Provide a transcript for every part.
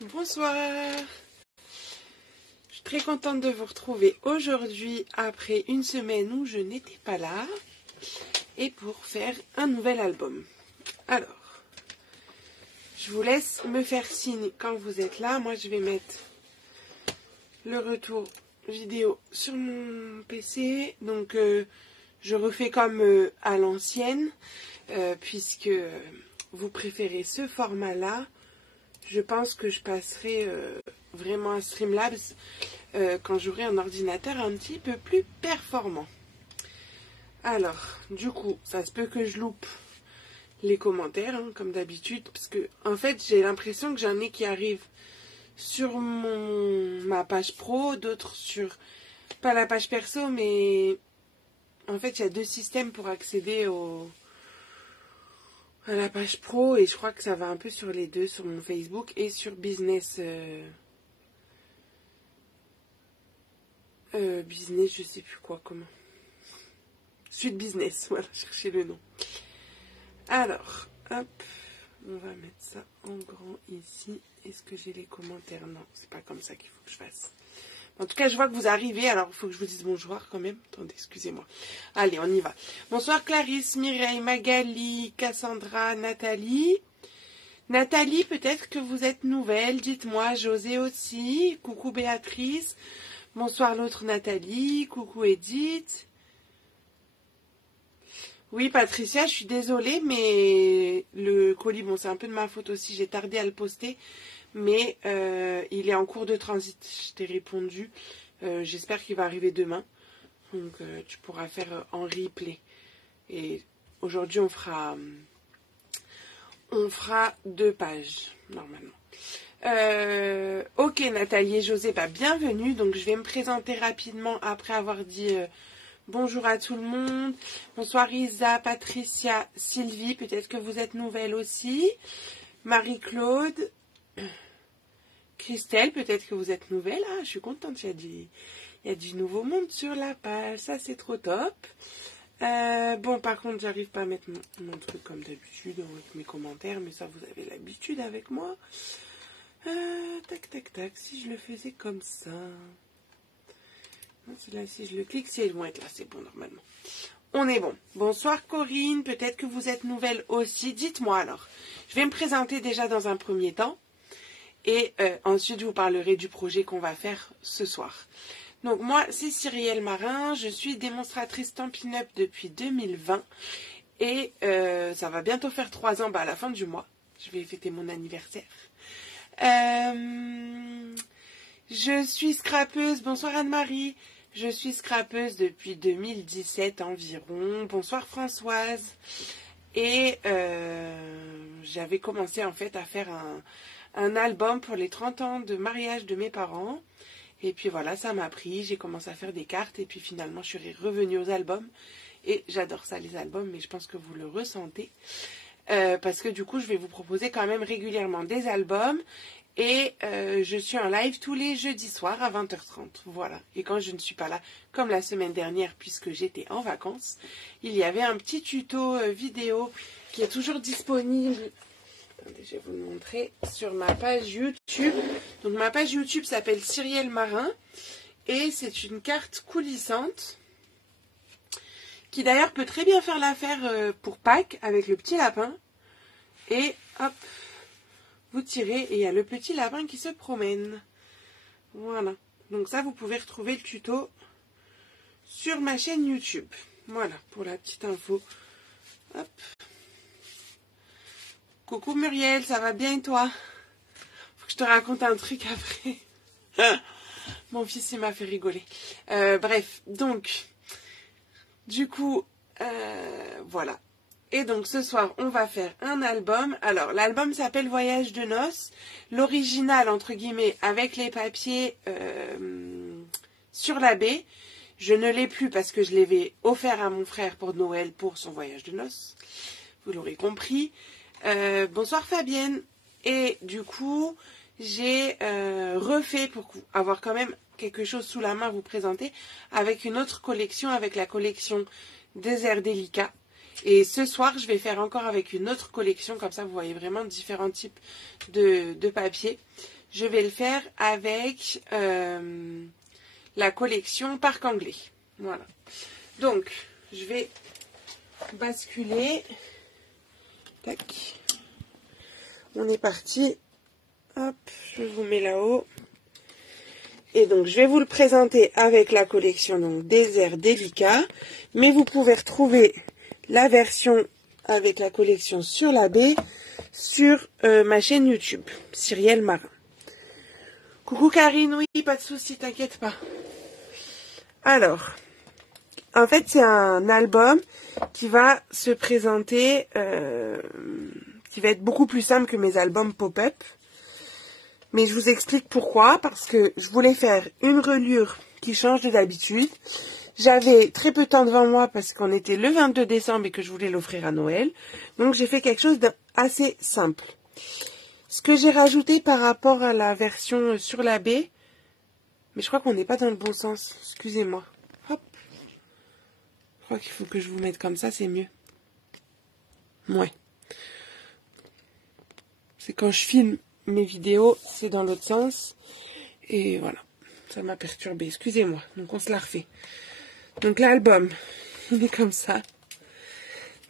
Bonsoir. Je suis très contente de vous retrouver aujourd'hui après une semaine où je n'étais pas là et pour faire un nouvel album. Alors, je vous laisse me faire signe quand vous êtes là. Moi, je vais mettre le retour vidéo sur mon PC. Donc, je refais comme à l'ancienne puisque vous préférez ce format-là. Je pense que je passerai vraiment à Streamlabs quand j'aurai un ordinateur un petit peu plus performant. Alors, du coup, ça se peut que je loupe les commentaires, hein, comme d'habitude, parce que, en fait, j'ai l'impression que j'en ai qui arrivent sur ma page pro, d'autres sur, pas la page perso, mais en fait, il y a deux systèmes pour accéder à la page pro, et je crois que ça va un peu sur les deux, sur mon Facebook et sur business, business, je sais plus quoi, comment. Suite business, voilà, cherchez le nom. Alors, hop, on va mettre ça en grand ici. Est-ce que j'ai les commentaires? Non, c'est pas comme ça qu'il faut que je fasse. En tout cas, je vois que vous arrivez, alors il faut que je vous dise bonjour quand même. Attendez, excusez-moi. Allez, on y va. Bonsoir Clarisse, Mireille, Magali, Cassandra, Nathalie. Nathalie, peut-être que vous êtes nouvelle, dites-moi. José aussi. Coucou Béatrice. Bonsoir l'autre Nathalie. Coucou Edith. Oui, Patricia, je suis désolée, mais le colis, bon, c'est un peu de ma faute aussi, j'ai tardé à le poster, mais il est en cours de transit, je t'ai répondu, j'espère qu'il va arriver demain, donc tu pourras faire en replay. Et aujourd'hui, on fera 2 pages, normalement. Ok, Nathalie et José, bienvenue, donc je vais me présenter rapidement après avoir dit... bonjour à tout le monde. Bonsoir Isa, Patricia, Sylvie. Peut-être que vous êtes nouvelle aussi. Marie-Claude. Christelle, peut-être que vous êtes nouvelle. Ah, je suis contente. Il y a du nouveau monde sur la page. Ça, c'est trop top. Bon, par contre, j'arrive pas à mettre mon truc comme d'habitude avec mes commentaires. Mais ça, vous avez l'habitude avec moi. Tac, tac, tac. Si je le faisais comme ça... Là, si je le clique, ils vont être là, c'est bon normalement. On est bon. Bonsoir Corinne, peut-être que vous êtes nouvelle aussi. Dites-moi alors. Je vais me présenter déjà dans un premier temps. Et ensuite, je vous parlerai du projet qu'on va faire ce soir. Donc moi, c'est Cyrielle Marin. Je suis démonstratrice Stampin' Up depuis 2020. Et ça va bientôt faire 3 ans à la fin du mois. Je vais fêter mon anniversaire. Je suis scrapeuse. Bonsoir Anne-Marie. Je suis scrapeuse depuis 2017 environ. Bonsoir Françoise. Et j'avais commencé en fait à faire un album pour les 30 ans de mariage de mes parents. Et puis voilà, ça m'a pris. J'ai commencé à faire des cartes et puis finalement je suis revenue aux albums. Et j'adore ça les albums, mais je pense que vous le ressentez. Parce que du coup, je vais vous proposer quand même régulièrement des albums. Et je suis en live tous les jeudis soirs à 20h30. Voilà. Et quand je ne suis pas là, comme la semaine dernière, puisque j'étais en vacances, il y avait un petit tuto vidéo qui est toujours disponible. Attendez, je vais vous le montrer sur ma page YouTube. Donc ma page YouTube s'appelle Cyrielle Marin. Et c'est une carte coulissante qui d'ailleurs peut très bien faire l'affaire pour Pâques avec le petit lapin. Et hop, vous tirez et il y a le petit lapin qui se promène. Voilà. Donc ça, vous pouvez retrouver le tuto sur ma chaîne YouTube. Voilà, pour la petite info. Hop. Coucou Muriel, ça va bien et toi? Faut que je te raconte un truc après. Mon fils, il m'a fait rigoler. Bref, donc, du coup, voilà. Et donc ce soir, on va faire un album. Alors, l'album s'appelle Voyage de noces. L'original, entre guillemets, avec les papiers sur la baie. Je ne l'ai plus parce que je l'avais offert à mon frère pour Noël pour son voyage de noces. Vous l'aurez compris. Bonsoir Fabienne. Et du coup, j'ai refait pour avoir quand même quelque chose sous la main à vous présenter avec une autre collection, avec la collection Désert Délicat. Et ce soir, je vais faire encore avec une autre collection, comme ça vous voyez vraiment différents types de papier. je vais le faire avec la collection Parc Anglais. Voilà. Donc, je vais basculer. Tac. On est parti. Hop, je vous mets là-haut. Et donc, je vais vous le présenter avec la collection donc Désert Délicat. Mais vous pouvez retrouver la version avec la collection sur la baie sur ma chaîne YouTube, Cyrielle Marin. Coucou Karine, oui, pas de souci, t'inquiète pas. Alors, en fait, c'est un album qui va se présenter, qui va être beaucoup plus simple que mes albums pop-up. Mais je vous explique pourquoi, parce que je voulais faire une reliure qui change de d'habitude. J'avais très peu de temps devant moi parce qu'on était le 22 décembre et que je voulais l'offrir à Noël. Donc j'ai fait quelque chose d'assez simple. Ce que j'ai rajouté par rapport à la version sur la baie, mais je crois qu'on n'est pas dans le bon sens, excusez-moi. Hop. Je crois qu'il faut que je vous mette comme ça, c'est mieux. Ouais. C'est quand je filme mes vidéos, c'est dans l'autre sens. Et voilà, ça m'a perturbé, excusez-moi. Donc on se la refait. Donc l'album, il est comme ça.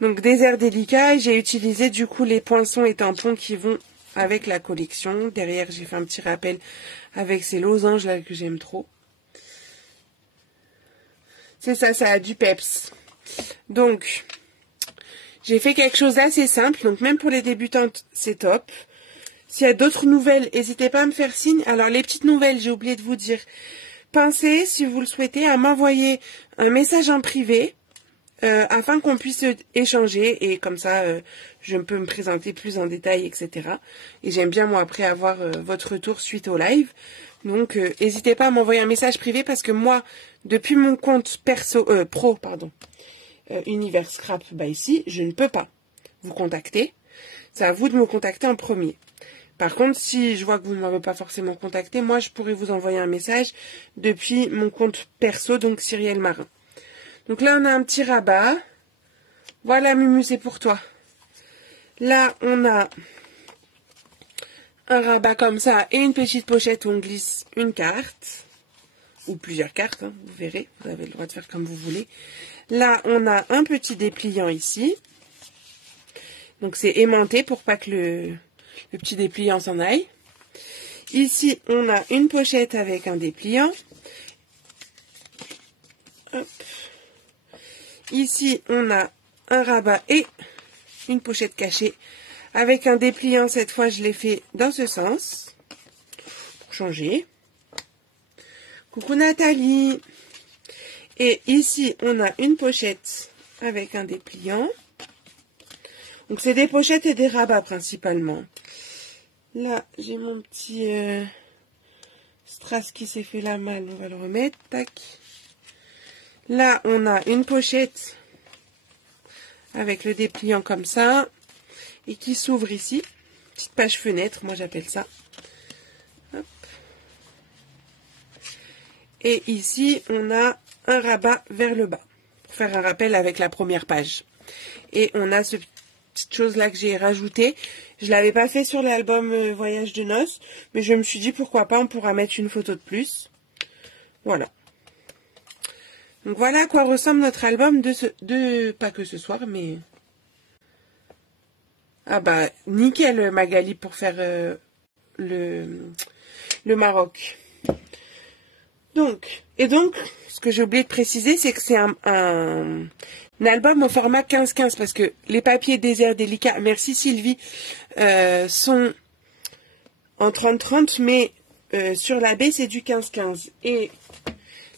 Donc Désert Délicat, j'ai utilisé du coup les poinçons et tampons qui vont avec la collection. Derrière, j'ai fait un petit rappel avec ces losanges là que j'aime trop. C'est ça, ça a du peps. Donc, j'ai fait quelque chose d'assez simple. Donc même pour les débutantes, c'est top. S'il y a d'autres nouvelles, n'hésitez pas à me faire signe. Alors les petites nouvelles, j'ai oublié de vous dire. Pensez, si vous le souhaitez, à m'envoyer un message en privé afin qu'on puisse échanger et comme ça, je peux me présenter plus en détail, etc. Et j'aime bien, moi, après avoir votre retour suite au live. Donc, n'hésitez pas à m'envoyer un message privé parce que moi, depuis mon compte pro, Univers Scrap by ici, je ne peux pas vous contacter. C'est à vous de me contacter en premier. Par contre, si je vois que vous ne m'avez pas forcément contacté, moi, je pourrais vous envoyer un message depuis mon compte perso, donc Cyrielle Marin. Donc là, on a un petit rabat. Voilà, Mumu, c'est pour toi. Là, on a un rabat comme ça et une petite pochette où on glisse une carte. Ou plusieurs cartes, hein, vous verrez. Vous avez le droit de faire comme vous voulez. Là, on a un petit dépliant ici. Donc, c'est aimanté pour pas que le petit dépliant s'en aille. Ici, on a une pochette avec un dépliant. Hop. Ici, on a un rabat et une pochette cachée. Avec un dépliant, cette fois, je l'ai fait dans ce sens. Pour changer. Coucou Nathalie. Et ici, on a une pochette avec un dépliant. Donc, c'est des pochettes et des rabats principalement. Là, j'ai mon petit strass qui s'est fait la malle. On va le remettre. Tac. Là, on a une pochette avec le dépliant comme ça. Et qui s'ouvre ici. Petite page fenêtre, moi j'appelle ça. Hop. Et ici, on a un rabat vers le bas. Pour faire un rappel avec la première page. Et on a ce petite chose là que j'ai rajouté. Je ne l'avais pas fait sur l'album Voyage de noces. Mais je me suis dit pourquoi pas, on pourra mettre une photo de plus. Voilà. Donc voilà à quoi ressemble notre album pas que ce soir, mais... Ah bah, nickel Magali pour faire le Maroc. Donc, ce que j'ai oublié de préciser, c'est que c'est un album au format 15-15, parce que les papiers Désert Délicat, merci Sylvie, sont en 30-30, mais sur la baie, c'est du 15-15. Et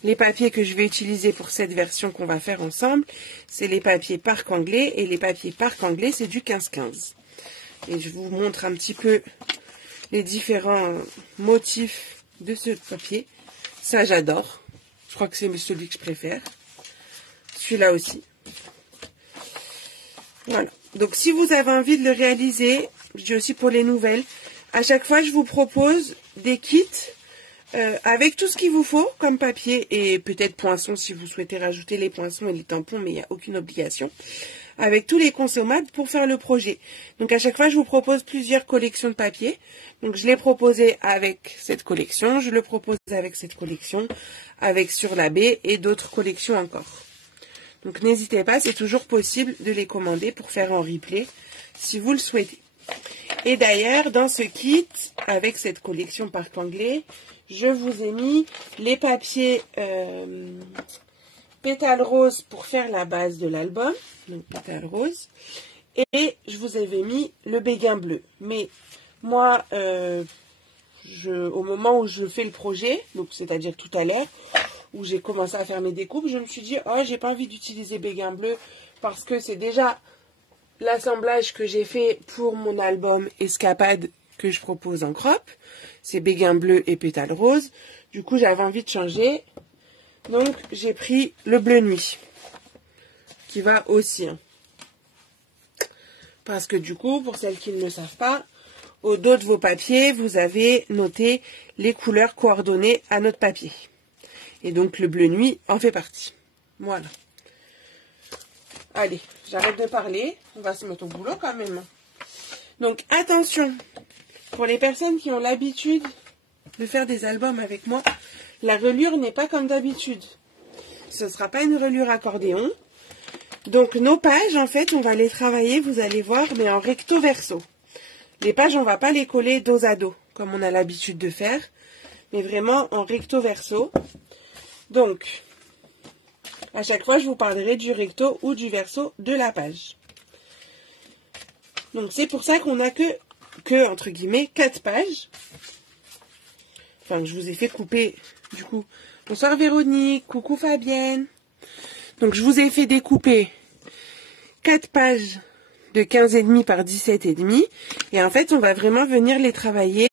les papiers que je vais utiliser pour cette version qu'on va faire ensemble, c'est les papiers Parc Anglais, et les papiers Parc Anglais, c'est du 15-15. Et je vous montre un petit peu les différents motifs de ce papier. Ça, j'adore. Je crois que c'est celui que je préfère. Celui-là aussi. Voilà. Donc, si vous avez envie de le réaliser, je dis aussi pour les nouvelles, à chaque fois, je vous propose des kits avec tout ce qu'il vous faut comme papier et peut-être poinçons si vous souhaitez rajouter les poinçons et les tampons, mais il n'y a aucune obligation. avec tous les consommables pour faire le projet. Donc à chaque fois, je vous propose plusieurs collections de papier. Donc je l'ai proposé avec cette collection, je le propose avec cette collection, avec sur la baie et d'autres collections encore. Donc n'hésitez pas, c'est toujours possible de les commander pour faire en replay si vous le souhaitez. Et d'ailleurs, dans ce kit, avec cette collection Parc Anglais, je vous ai mis les papiers pétales roses pour faire la base de l'album, donc pétales roses, et je vous avais mis le béguin bleu. Mais moi, au moment où je fais le projet, donc c'est-à-dire tout à l'heure, où j'ai commencé à faire mes découpes, je me suis dit, oh, j'ai pas envie d'utiliser béguin bleu parce que c'est déjà l'assemblage que j'ai fait pour mon album Escapade que je propose en crop. C'est béguin bleu et pétales roses. Du coup, j'avais envie de changer. Donc, j'ai pris le bleu nuit, qui va aussi. Parce que du coup, pour celles qui ne le savent pas, au dos de vos papiers, vous avez noté les couleurs coordonnées à notre papier. Et donc, le bleu nuit en fait partie. Voilà. Allez, j'arrête de parler. On va se mettre au boulot quand même. Donc, attention. Pour les personnes qui ont l'habitude de faire des albums avec moi, la reliure n'est pas comme d'habitude. Ce ne sera pas une reliure accordéon. Donc, nos pages, en fait, on va les travailler, vous allez voir, mais en recto verso. Les pages, on ne va pas les coller dos à dos, comme on a l'habitude de faire, mais vraiment en recto verso. Donc, à chaque fois, je vous parlerai du recto ou du verso de la page. Donc, c'est pour ça qu'on n'a que, entre guillemets, 4 pages. Enfin, je vous ai fait couper, du coup. Bonsoir Véronique, coucou Fabienne. Donc, je vous ai fait découper 4 pages de 15,5 par 17,5. Et en fait, on va vraiment venir les travailler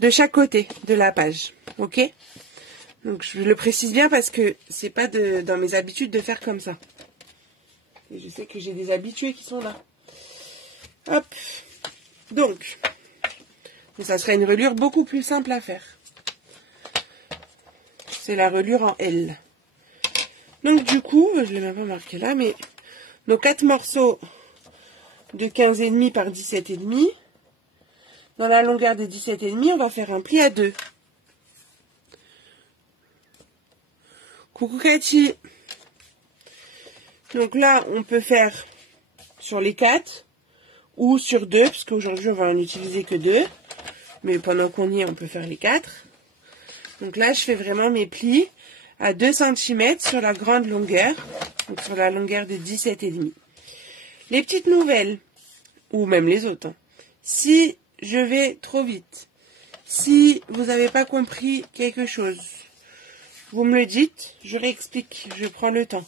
de chaque côté de la page. Ok ? Donc, je le précise bien parce que c'est pas dans mes habitudes de faire comme ça. Et je sais que j'ai des habitués qui sont là. Hop. Donc, ça sera une reliure beaucoup plus simple à faire. C'est la reliure en L. Donc, du coup, je ne l'ai même pas marqué là, mais nos 4 morceaux de 15,5 par 17,5. Dans la longueur des 17,5, on va faire un pli à 2. Coucou Cathy. Donc là, on peut faire sur les 4 ou sur 2, parce qu'aujourd'hui, on va en utiliser que 2. Mais pendant qu'on y est, on peut faire les 4. Donc là, je fais vraiment mes plis à 2 cm sur la grande longueur, donc sur la longueur de 17,5. Les petites nouvelles, ou même les autres, si je vais trop vite, si vous n'avez pas compris quelque chose, vous me le dites, je réexplique, je prends le temps.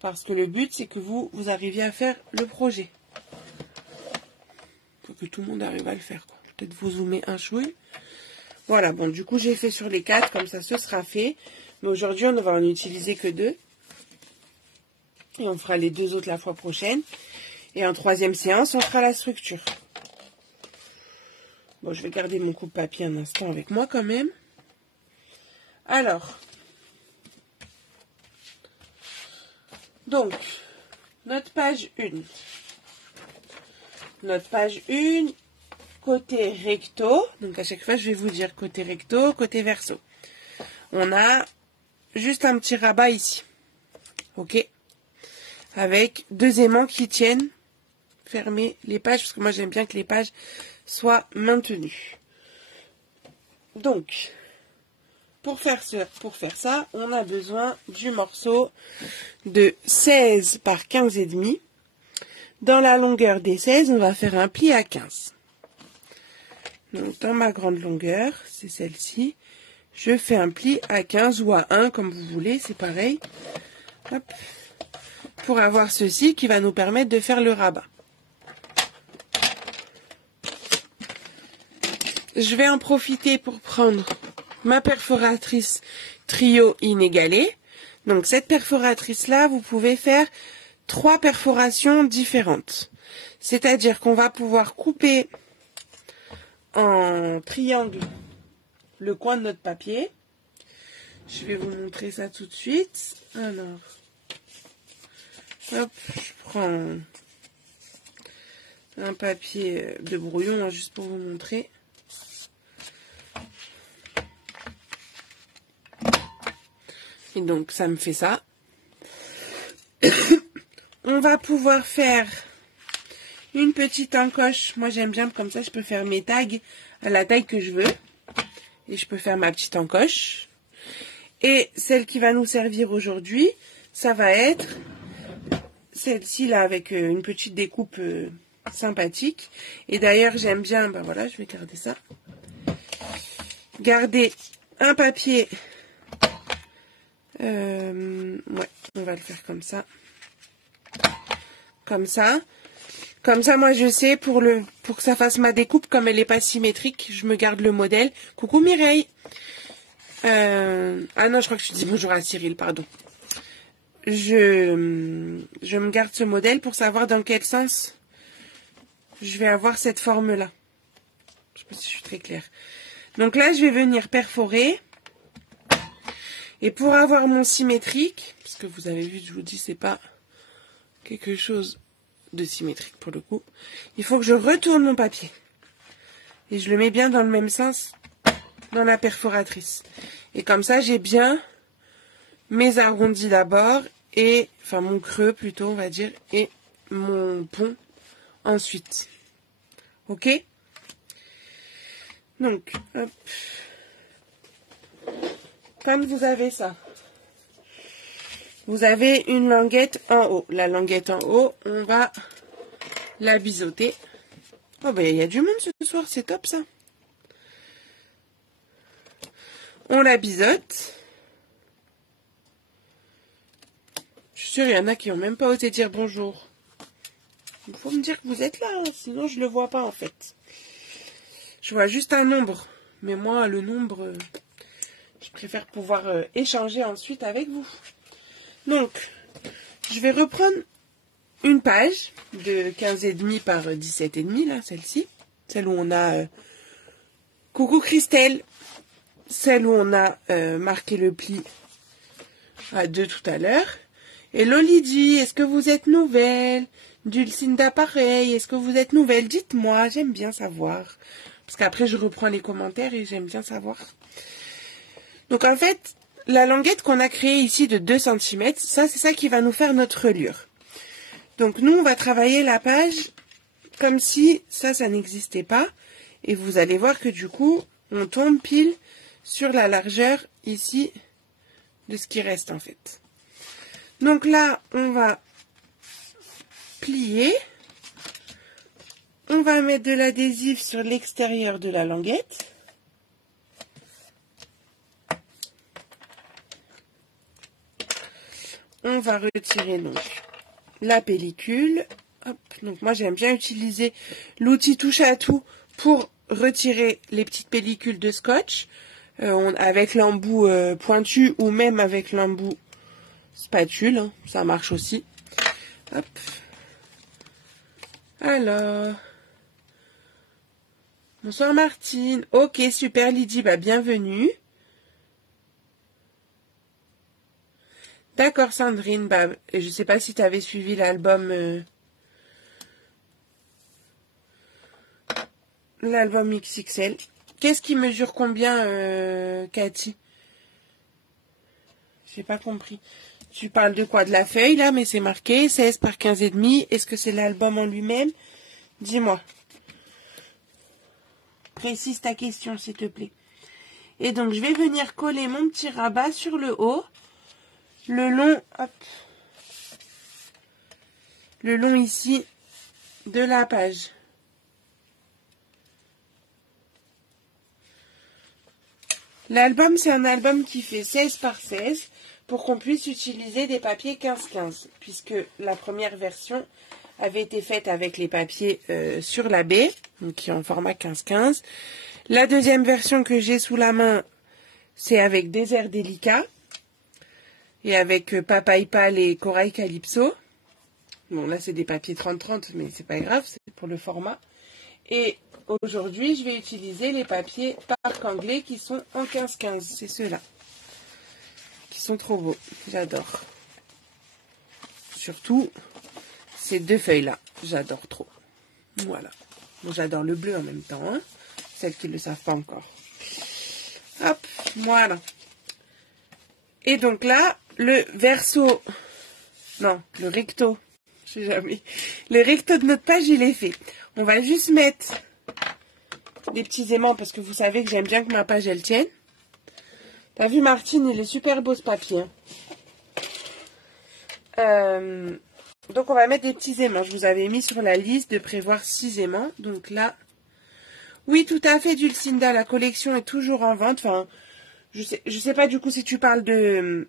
Parce que le but, c'est que vous arriviez à faire le projet. Faut que tout le monde arrive à le faire, quoi. Peut-être vous zoomer un chouille. Voilà, bon, du coup, j'ai fait sur les 4, comme ça, ce sera fait. Mais aujourd'hui, on ne va en utiliser que 2. Et on fera les 2 autres la fois prochaine. Et en 3e séance, on fera la structure. Bon, je vais garder mon coupe-papier un instant avec moi quand même. Alors, donc, notre page 1. Notre page 1, côté recto. Donc, à chaque fois, je vais vous dire côté recto, côté verso. On a juste un petit rabat ici. Ok? Avec 2 aimants qui tiennent fermer les pages, parce que moi, j'aime bien que les pages soient maintenues. Donc, pour faire ça, on a besoin du morceau de 16 par 15,5. Dans la longueur des 16, on va faire un pli à 15. Donc, dans ma grande longueur, c'est celle-ci, je fais un pli à 15 ou à 1, comme vous voulez, c'est pareil. Hop. Pour avoir ceci qui va nous permettre de faire le rabat. Je vais en profiter pour prendre ma perforatrice trio inégalée. Donc, cette perforatrice-là, vous pouvez faire 3 perforations différentes. C'est-à-dire qu'on va pouvoir couper en triangle le coin de notre papier. Je vais vous montrer ça tout de suite. Alors, Hop, je prends un papier de brouillon, hein, juste pour vous montrer. Et donc, ça me fait ça. On va pouvoir faire une petite encoche. Moi, j'aime bien, comme ça, je peux faire mes tags à la taille que je veux. Et je peux faire ma petite encoche. Et celle qui va nous servir aujourd'hui, ça va être celle-ci là, avec une petite découpe sympathique. Et d'ailleurs, j'aime bien, ben voilà, je vais garder ça. Garder un papier. Ouais, on va le faire comme ça. Comme ça. Comme ça, moi, je sais, pour que ça fasse ma découpe, comme elle n'est pas symétrique, je me garde le modèle. Coucou Mireille. Ah non, je crois que je dis bonjour à Cyril, pardon. Je me garde ce modèle pour savoir dans quel sens je vais avoir cette forme-là. Je sais pas si je suis très claire. Donc là, je vais venir perforer. Et pour avoir mon symétrique, parce que vous avez vu, je vous dis, c'est pas quelque chose de symétrique pour le coup, il faut que je retourne mon papier. Et je le mets bien dans le même sens dans la perforatrice. Et comme ça, j'ai bien mes arrondis d'abord, et enfin mon creux plutôt, on va dire, et mon pont ensuite. Ok? Donc, hop. Quand vous avez ça, vous avez une languette en haut. La languette en haut, on va la biseauter. Oh ben, il y a du monde ce soir, c'est top ça. On la biseaute. Je suis sûre, il y en a qui n'ont même pas osé dire bonjour. Il faut me dire que vous êtes là, hein, sinon je ne le vois pas en fait. Je vois juste un nombre. Mais moi, le nombre, je préfère pouvoir échanger ensuite avec vous. Donc, je vais reprendre une page de 15,5 par 17,5, là, celle-ci. Celle où on a coucou Christelle. Celle où on a marqué le pli à 2 tout à l'heure. Hello Lydie, est-ce que vous êtes nouvelle? Dulcinda pareil, est-ce que vous êtes nouvelle? Dites-moi, j'aime bien savoir. Parce qu'après je reprends les commentaires et j'aime bien savoir. Donc en fait, la languette qu'on a créée ici de 2 cm, ça c'est ça qui va nous faire notre reliure. Donc nous on va travailler la page comme si ça n'existait pas. Et vous allez voir que du coup, on tombe pile sur la largeur ici de ce qui reste en fait. Donc là, on va plier. On va mettre de l'adhésif sur l'extérieur de la languette. On va retirer donc la pellicule. Hop, donc moi j'aime bien utiliser l'outil touche à tout pour retirer les petites pellicules de scotch avec l'embout pointu ou même avec l'embout spatule, hein, ça marche aussi. Hop. Alors, bonsoir Martine. Ok, super Lydie, bah bienvenue. D'accord Sandrine, bah je sais pas si tu avais suivi l'album XXL. Qu'est-ce qui mesure combien, Cathy? J'ai pas compris. Tu parles de quoi? De la feuille, là, mais c'est marqué 16 par 15,5. Est-ce que c'est l'album en lui-même? Dis-moi. Précise ta question, s'il te plaît. Et donc, je vais venir coller mon petit rabat sur le haut. Le long, hop. Le long ici de la page. L'album, c'est un album qui fait 16 par 16 pour qu'on puisse utiliser des papiers 15-15, puisque la première version avait été faite avec les papiers sur la baie, donc qui est en format 15-15. La deuxième version que j'ai sous la main, c'est avec Désert Délicat et avec Papaye Pâle et Corail Calypso. Bon, là, c'est des papiers 30-30, mais c'est pas grave, c'est pour le format. Et aujourd'hui, je vais utiliser les papiers Parc Anglais qui sont en 15-15. C'est ceux-là. Qui sont trop beaux. J'adore. surtout ces deux feuilles-là. J'adore trop. Voilà. Bon, j'adore le bleu en même temps, hein. Celles qui ne le savent pas encore. Hop, voilà. Et donc là, le verso... Non, le recto. Je sais jamais. Le recto de notre page, il est fait. On va juste mettre des petits aimants parce que vous savez que j'aime bien que ma page, elle tienne. T'as vu, Martine, il est super beau ce papier. Donc, on va mettre des petits aimants. Je vous avais mis sur la liste de prévoir 6 aimants. Donc là... Oui, tout à fait, Dulcinda. La collection est toujours en vente. Enfin, je sais pas du coup si tu parles de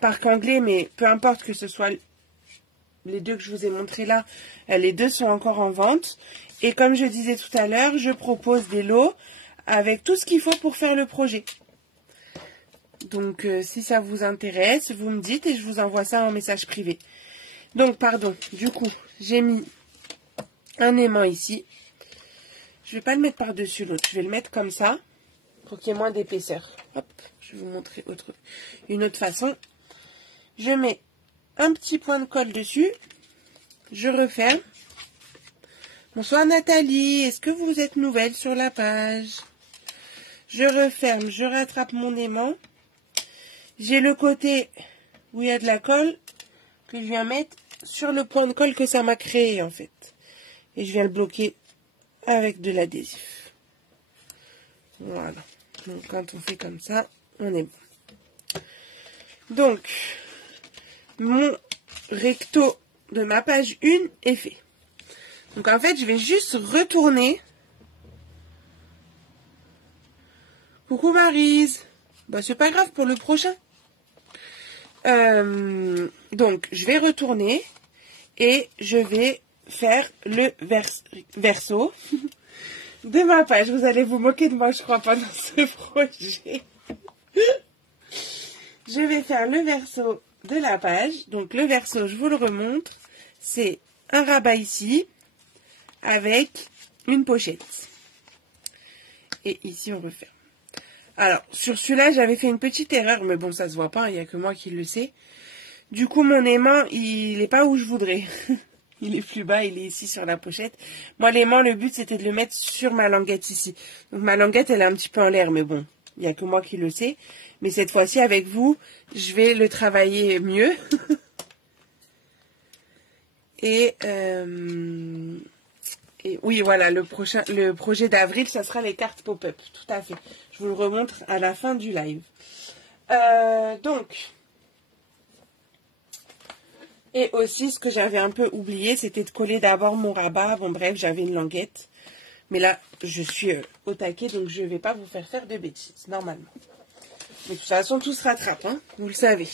parc anglais, mais peu importe que ce soit les deux que je vous ai montrés là, les deux sont encore en vente. Et comme je disais tout à l'heure, je propose des lots avec tout ce qu'il faut pour faire le projet. Donc, si ça vous intéresse, vous me dites et je vous envoie ça en message privé. Donc, pardon, du coup, j'ai mis un aimant ici. Je vais pas le mettre par-dessus l'autre, je vais le mettre comme ça, pour qu'il y ait moins d'épaisseur. Hop, je vais vous montrer une autre façon. Je mets un petit point de colle dessus, je referme. Bonsoir Nathalie, est-ce que vous êtes nouvelle sur la page? Je referme, je rattrape mon aimant. J'ai le côté où il y a de la colle que je viens mettre sur le point de colle que ça m'a créé en fait. Et je viens le bloquer avec de l'adhésif. Voilà. Donc quand on fait comme ça, on est bon. Donc, mon recto de ma page 1 est fait. Donc en fait, je vais juste retourner. Coucou Maryse. Bah c'est pas grave pour le prochain. Donc je vais retourner et je vais faire le verso de ma page. Vous allez vous moquer de moi, je crois, pendant ce projet. Je vais faire le verso de la page. Donc le verso, je vous le remonte. C'est un rabat ici avec une pochette. Et ici, on referme. Alors, sur celui-là, j'avais fait une petite erreur, mais bon, ça se voit pas, il n'y a que moi qui le sais. Du coup, mon aimant, il n'est pas où je voudrais. Il est plus bas, il est ici sur la pochette. Moi, l'aimant, le but, c'était de le mettre sur ma languette ici. Donc, ma languette, elle est un petit peu en l'air, mais bon, il n'y a que moi qui le sais. Mais cette fois-ci, avec vous, je vais le travailler mieux. Et oui, voilà, le projet d'avril, ça sera les cartes pop-up. Tout à fait. Je vous le remontre à la fin du live. Donc, et aussi, ce que j'avais un peu oublié, c'était de coller d'abord mon rabat. Bon, bref, j'avais une languette. Mais là, je suis au taquet, donc je ne vais pas vous faire de bêtises, normalement. Mais de toute façon, tout se rattrape, hein, vous le savez.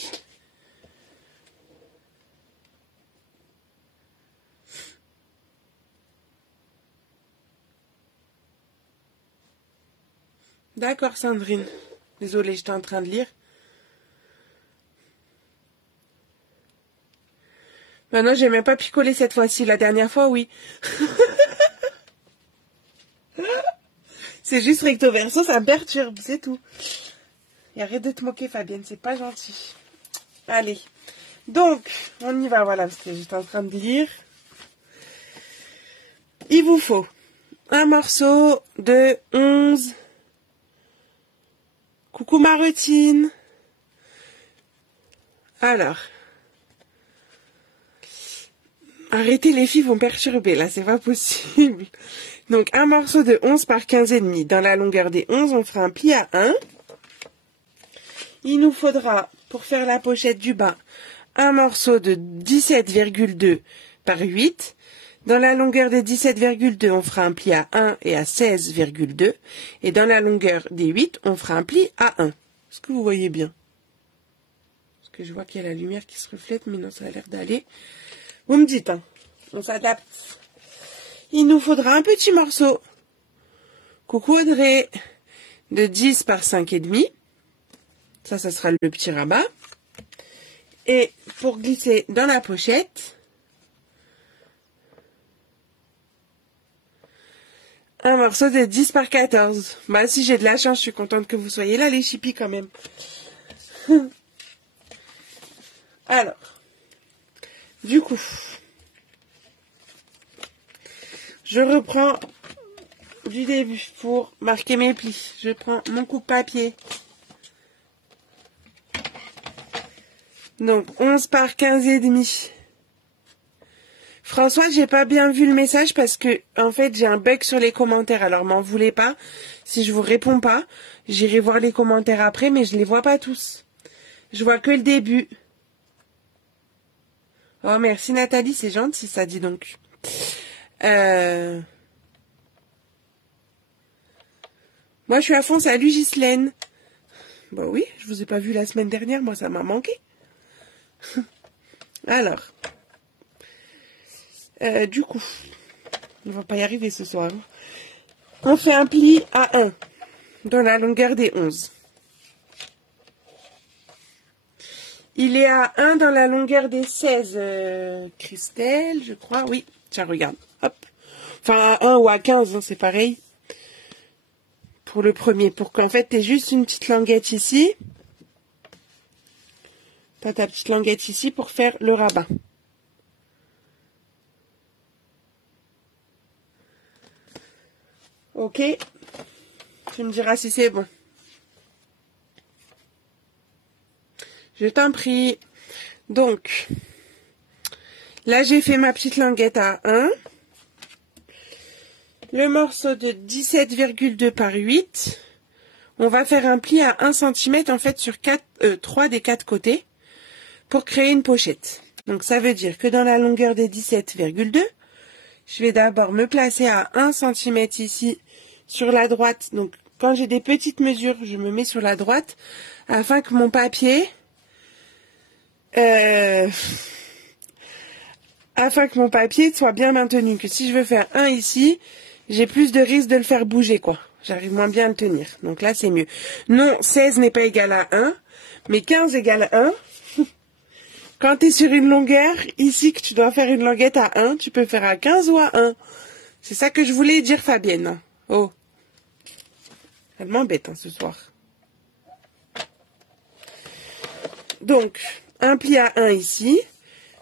D'accord, Sandrine. Désolée, j'étais en train de lire. Maintenant, j'ai même pas picolé cette fois-ci. La dernière fois, oui. C'est juste recto verso, ça me perturbe, c'est tout. Et arrête de te moquer, Fabienne, c'est pas gentil. Allez. Donc, on y va, voilà, parce que j'étais en train de lire. Il vous faut un morceau de 11. Coucou Marutine. Alors. Arrêtez, les filles vont perturber, là, c'est pas possible. Donc, un morceau de 11 par 15,5. Dans la longueur des 11, on fera un pli à 1. Il nous faudra, pour faire la pochette du bas, un morceau de 17,2 par 8. Dans la longueur des 17,2, on fera un pli à 1 et à 16,2. Et dans la longueur des 8, on fera un pli à 1. Est-ce que vous voyez bien? Parce que je vois qu'il y a la lumière qui se reflète, mais non, ça a l'air d'aller. Vous me dites, hein, on s'adapte. Il nous faudra un petit morceau. Coucou Audrey. De 10 par 5,5. Ça sera le petit rabat. Et pour glisser dans la pochette, un morceau de 10 par 14. Bah, si j'ai de la chance, je suis contente que vous soyez là, les chippies, quand même. Alors, Du coup, je reprends du début pour marquer mes plis. Je prends mon coupe-papier. Donc 11 par 15 et demi. François, j'ai pas bien vu le message parce que en fait j'ai un bug sur les commentaires. Alors m'en voulez pas si je vous réponds pas. J'irai voir les commentaires après, mais je les vois pas tous. Je vois que le début. Oh merci Nathalie, c'est gentil ça, dis donc. Moi je suis à fond, salut Ghislaine. Bah oui, je vous ai pas vu la semaine dernière, moi ça m'a manqué. Alors, du coup, on va pas y arriver ce soir. On fait un pli à 1 dans la longueur des 11. Il est à 1 dans la longueur des 16, Christelle, je crois. Oui, tiens, regarde. Hop. Enfin, à 1 ou à 15, hein, c'est pareil. Pour le premier, pour qu'en fait, t'aies juste une petite languette ici. T'as ta petite languette ici pour faire le rabat. Ok. Tu me diras si c'est bon. Je t'en prie. Donc, là, j'ai fait ma petite languette à 1. Le morceau de 17,2 par 8. On va faire un pli à 1 cm en fait sur 3 des 4 côtés pour créer une pochette. Donc, ça veut dire que dans la longueur des 17,2, je vais d'abord me placer à 1 cm ici sur la droite. Donc, quand j'ai des petites mesures, je me mets sur la droite afin que mon papier... afin que mon papier soit bien maintenu. Que si je veux faire 1 ici, j'ai plus de risque de le faire bouger, quoi. J'arrive moins bien à le tenir. Donc là, c'est mieux. Non, 16 n'est pas égal à 1, mais 15 égale 1. Quand tu es sur une longueur, ici, que tu dois faire une languette à 1, tu peux faire à 15 ou à 1. C'est ça que je voulais dire, Fabienne. Oh. Elle m'embête, hein, ce soir. Donc, un pli à 1 ici.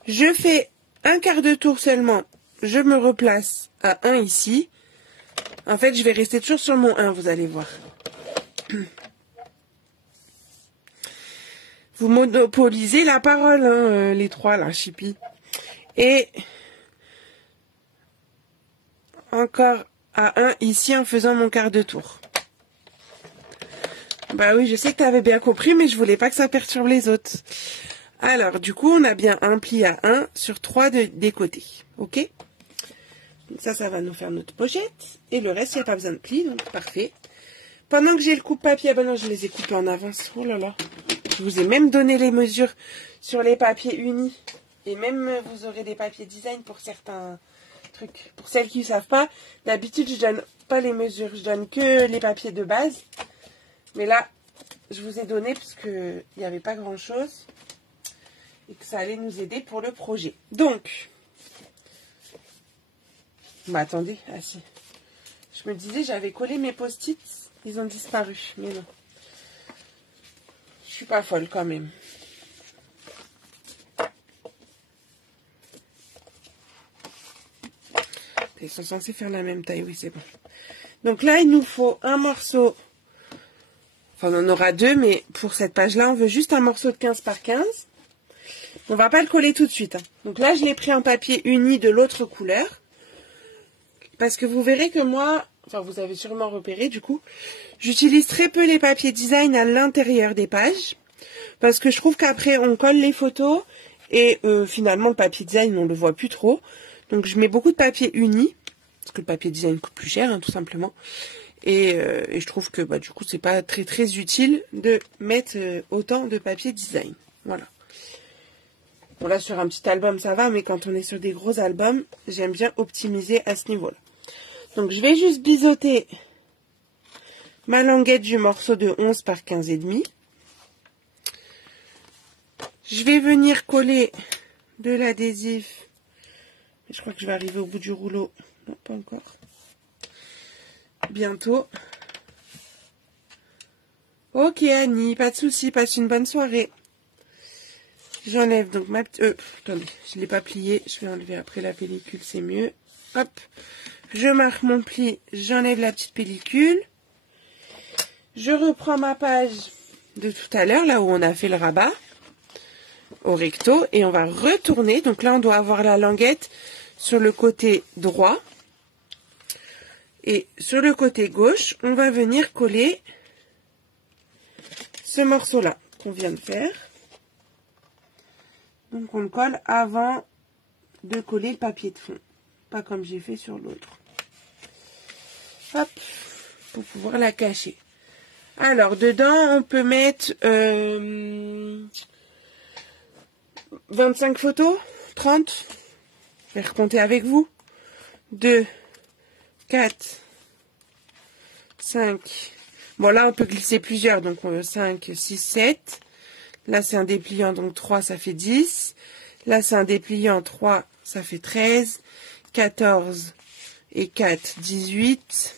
Je fais un quart de tour seulement. Je me replace à 1 ici. En fait, je vais rester toujours sur mon 1, vous allez voir. Vous monopolisez la parole, hein, les trois, là, Chippy. Et encore à 1 ici en faisant mon quart de tour. Bah oui, je sais que tu avais bien compris, mais je voulais pas que ça perturbe les autres. Alors, du coup, on a bien un pli à 1 sur 3 des côtés. Ok? Donc ça va nous faire notre pochette. Et le reste, il n'y a pas besoin de pli, donc parfait. Pendant que j'ai le coupe-papier, ah ben non, je les ai coupés en avance. Oh là là. Je vous ai même donné les mesures sur les papiers unis. Et même, vous aurez des papiers design pour certains trucs. Pour celles qui ne savent pas, d'habitude, je donne pas les mesures. Je donne que les papiers de base. Mais là, je vous ai donné parce qu'il n'y avait pas grand-chose. Et que ça allait nous aider pour le projet. Donc, bah attendez, ah si. Je me disais, j'avais collé mes post-it, ils ont disparu, mais non. Je suis pas folle quand même. Ils sont censés faire la même taille, oui c'est bon. Donc là, il nous faut un morceau, enfin on en aura 2, mais pour cette page-là, on veut juste un morceau de 15 par 15. On va pas le coller tout de suite. Hein. Donc là, je l'ai pris en papier uni de l'autre couleur. Parce que vous verrez que moi, enfin vous avez sûrement repéré du coup, j'utilise très peu les papiers design à l'intérieur des pages. Parce que je trouve qu'après on colle les photos et finalement le papier design on le voit plus trop. Donc je mets beaucoup de papier uni, parce que le papier design coûte plus cher hein, tout simplement. Et je trouve que bah, du coup c'est pas très très utile de mettre autant de papier design. Voilà. Bon là sur un petit album ça va, mais quand on est sur des gros albums, j'aime bien optimiser à ce niveau-là. Donc je vais juste biseauter ma languette du morceau de 11 par 15 et demi. Je vais venir coller de l'adhésif. Je crois que je vais arriver au bout du rouleau. Non, pas encore. Bientôt. Ok Annie, pas de souci, passe une bonne soirée. J'enlève donc ma petite... attendez, je ne l'ai pas plié. Je vais enlever après la pellicule, c'est mieux. Hop. Je marque mon pli, j'enlève la petite pellicule. Je reprends ma page de tout à l'heure, là où on a fait le rabat, au recto. Et on va retourner. Donc là, on doit avoir la languette sur le côté droit. Et sur le côté gauche, on va venir coller ce morceau-là qu'on vient de faire. Donc on le colle avant de coller le papier de fond. Pas comme j'ai fait sur l'autre. Hop, pour pouvoir la cacher. Alors dedans, on peut mettre 25 photos, 30. Je vais recompter avec vous. 2, 4, 5. Bon là, on peut glisser plusieurs. Donc 5, 6, 7. Là, c'est un dépliant, donc 3, ça fait 10. Là, c'est un dépliant, 3, ça fait 13. 14 et 4, 18.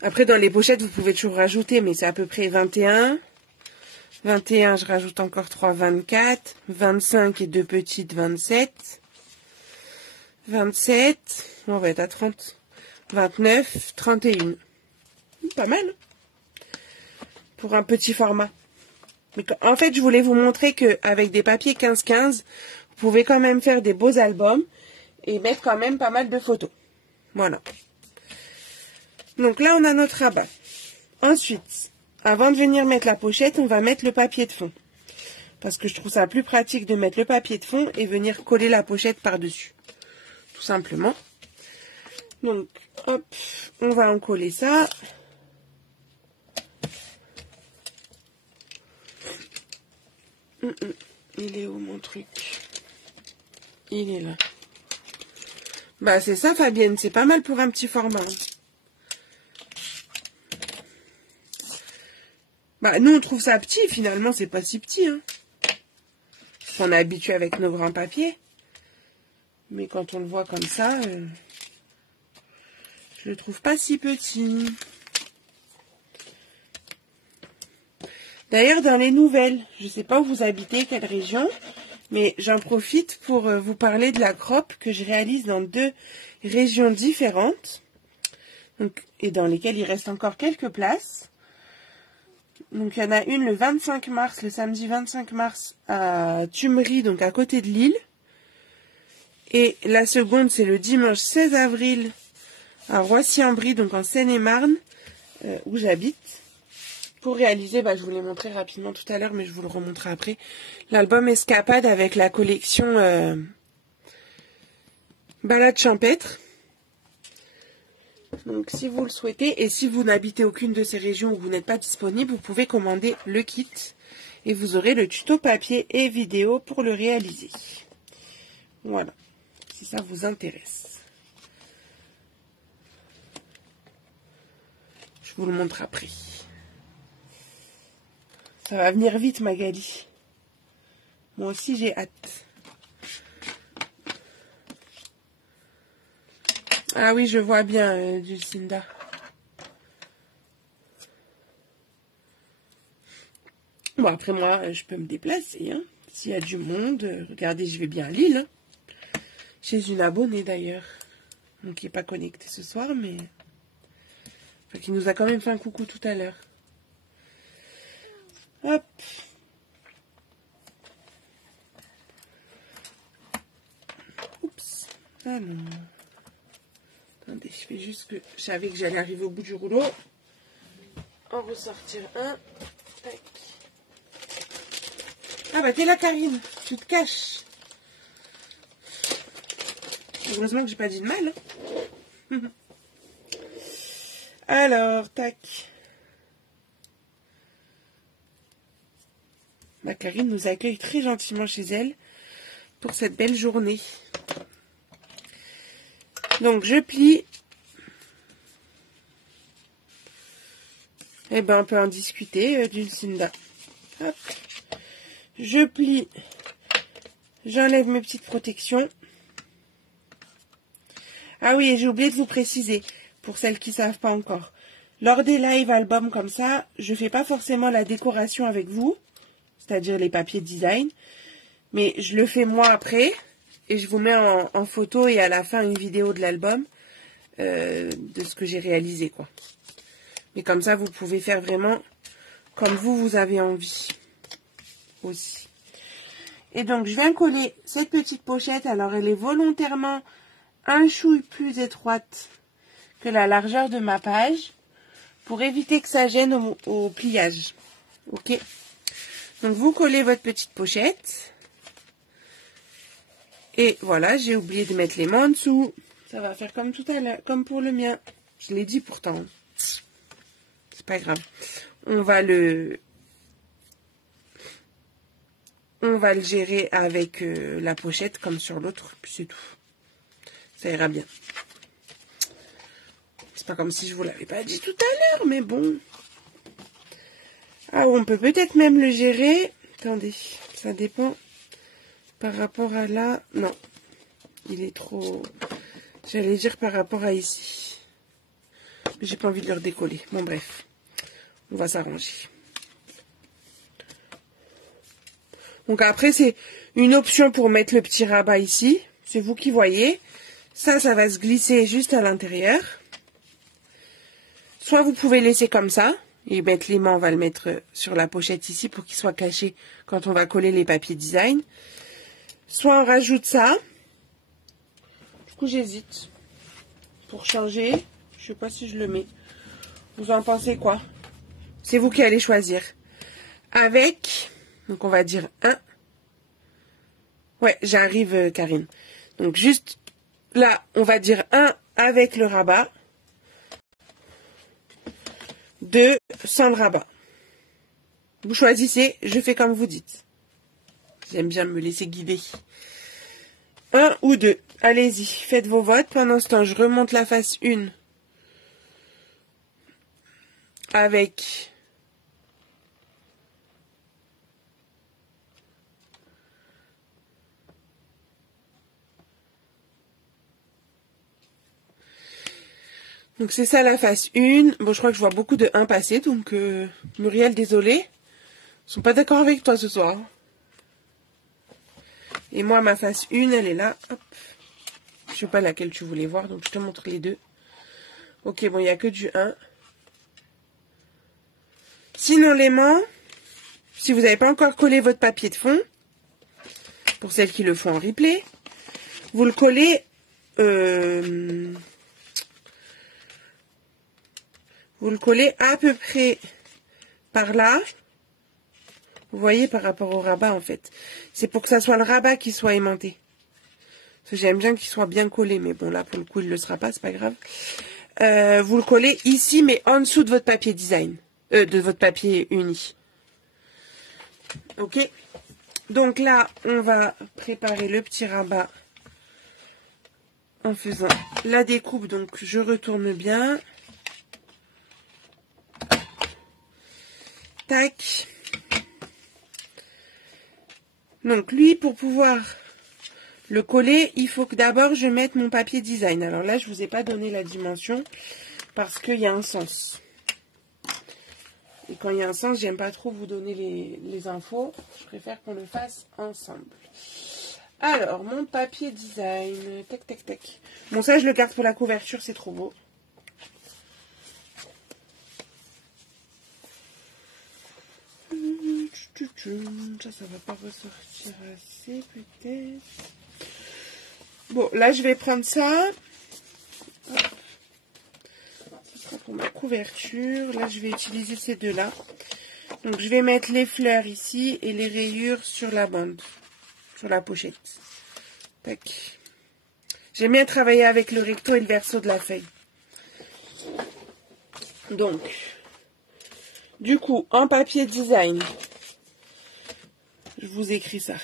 Après, dans les pochettes, vous pouvez toujours rajouter, mais c'est à peu près 21. 21, je rajoute encore 3, 24. 25 et 2 petites, 27. 27, on va être à 30. 29, 31. Pas mal, hein, pour un petit format. Mais en fait, je voulais vous montrer qu'avec des papiers 15-15, vous pouvez quand même faire des beaux albums et mettre quand même pas mal de photos. Voilà. Donc là, on a notre rabat. Ensuite, avant de venir mettre la pochette, on va mettre le papier de fond. Parce que je trouve ça plus pratique de mettre le papier de fond et venir coller la pochette par-dessus. Tout simplement. Donc, hop, on va en coller ça. Il est où mon truc? Il est là. Bah c'est ça Fabienne, c'est pas mal pour un petit format. Bah nous on trouve ça petit, finalement c'est pas si petit. Hein. On est habitué avec nos grands papiers. Mais quand on le voit comme ça, je le trouve pas si petit. D'ailleurs, dans les nouvelles, je ne sais pas où vous habitez, quelle région, mais j'en profite pour vous parler de la crop que je réalise dans 2 régions différentes, donc, et dans lesquelles il reste encore quelques places. Donc, il y en a une le 25 mars, le samedi 25 mars, à Tumery, donc à côté de Lille. Et la seconde, c'est le dimanche 16 avril, à Roissy-en-Brie, donc en Seine-et-Marne, où j'habite. Pour réaliser, je vous l'ai montré rapidement tout à l'heure, mais je vous le remontrerai après, l'album Escapade avec la collection Balade champêtre. Donc si vous le souhaitez, et si vous n'habitez aucune de ces régions où vous n'êtes pas disponible, vous pouvez commander le kit et vous aurez le tuto papier et vidéo pour le réaliser. Voilà, si ça vous intéresse. Je vous le montre après. Ça va venir vite, Magali. Moi aussi, j'ai hâte. Ah oui, je vois bien, Dulcinda. Bon, après, moi, je peux me déplacer. Hein. S'il y a du monde, regardez, je vais bien à Lille. Hein. Chez une abonnée, d'ailleurs. Donc, qui n'est pas connectée ce soir, mais... Enfin, qui nous a quand même fait un coucou tout à l'heure. Hop. Oups. Ah non. Attendez, je fais juste que je savais que j'allais arriver au bout du rouleau. En ressortir un. Tac. Ah bah t'es là Karine, tu te caches. Heureusement que j'ai pas dit de mal. Hein. Alors, tac. Ma Karine nous accueille très gentiment chez elle pour cette belle journée. Donc, je plie. Eh ben, on peut en discuter, Dulcinda. Hop. Je plie. J'enlève mes petites protections. Ah oui, et j'ai oublié de vous préciser, pour celles qui ne savent pas encore. Lors des live albums comme ça, je ne fais pas forcément la décoration avec vous. c'est-à-dire les papiers design. Mais je le fais moi après et je vous mets en photo et à la fin une vidéo de l'album de ce que j'ai réalisé, quoi. Mais comme ça, vous pouvez faire vraiment comme vous avez envie aussi. Et donc, je viens coller cette petite pochette. Alors, elle est volontairement un chouille plus étroite que la largeur de ma page pour éviter que ça gêne au pliage. Ok. Donc, vous collez votre petite pochette. Et voilà, j'ai oublié de mettre les mains en dessous. Ça va faire comme tout à l'heure, comme pour le mien. Je l'ai dit pourtant. C'est pas grave. On va le gérer avec la pochette comme sur l'autre, puis c'est tout. Ça ira bien. C'est pas comme si je vous l'avais pas dit tout à l'heure, mais bon. Ah, on peut peut-être même le gérer. Attendez, ça dépend par rapport à là. Non, il est trop... J'allais dire par rapport à ici. J'ai pas envie de le redécoller. Bon, bref. On va s'arranger. Donc après, c'est une option pour mettre le petit rabat ici. C'est vous qui voyez. Ça va se glisser juste à l'intérieur. Soit vous pouvez laisser comme ça. Et mettre l'aimant, on va le mettre sur la pochette ici pour qu'il soit caché quand on va coller les papiers design. Soit on rajoute ça. Du coup, j'hésite. Pour changer, je sais pas si je le mets. Vous en pensez quoi? C'est vous qui allez choisir. Avec... Donc, on va dire 1. Ouais, j'arrive, Karine. Donc, juste là, on va dire 1 avec le rabat. 2 sans le rabat. Vous choisissez, je fais comme vous dites. J'aime bien me laisser guider. 1 ou 2. Allez-y, faites vos votes. Pendant ce temps, je remonte la face 1. Avec... Donc c'est ça la face 1. Bon, je crois que je vois beaucoup de 1 passer. Donc Muriel, désolé. Ils sont pas d'accord avec toi ce soir. Et moi, ma face 1, elle est là. Hop. Je sais pas laquelle tu voulais voir. Donc je te montre les deux. Ok, bon, il n'y a que du 1. Sinon, l'aimant, si vous n'avez pas encore collé votre papier de fond, pour celles qui le font en replay, vous le collez... Vous le collez à peu près par là. Vous voyez, par rapport au rabat, en fait. C'est pour que ça soit le rabat qui soit aimanté. Parce que j'aime bien qu'il soit bien collé. Mais bon, là, pour le coup, il ne le sera pas, c'est pas grave. Vous le collez ici, mais en dessous de votre papier design. De votre papier uni. Ok. Donc là, on va préparer le petit rabat en faisant la découpe. Donc, je retourne bien. Tac. Donc lui, pour pouvoir le coller, il faut que d'abord je mette mon papier design. Alors là, je ne vous ai pas donné la dimension parce qu'il y a un sens. Et quand il y a un sens, j'aime pas trop vous donner les infos. Je préfère qu'on le fasse ensemble. Alors, mon papier design. Tac, tac, tac. Bon, ça, je le garde pour la couverture, c'est trop beau. Ça va pas ressortir assez, peut-être. Bon, là, je vais prendre ça. Ce sera pour ma couverture. Là, je vais utiliser ces deux-là. Donc, je vais mettre les fleurs ici et les rayures sur la bande, sur la pochette. Tac. J'aime bien travailler avec le recto et le verso de la feuille. Donc, du coup, en papier design, je vous écris ça.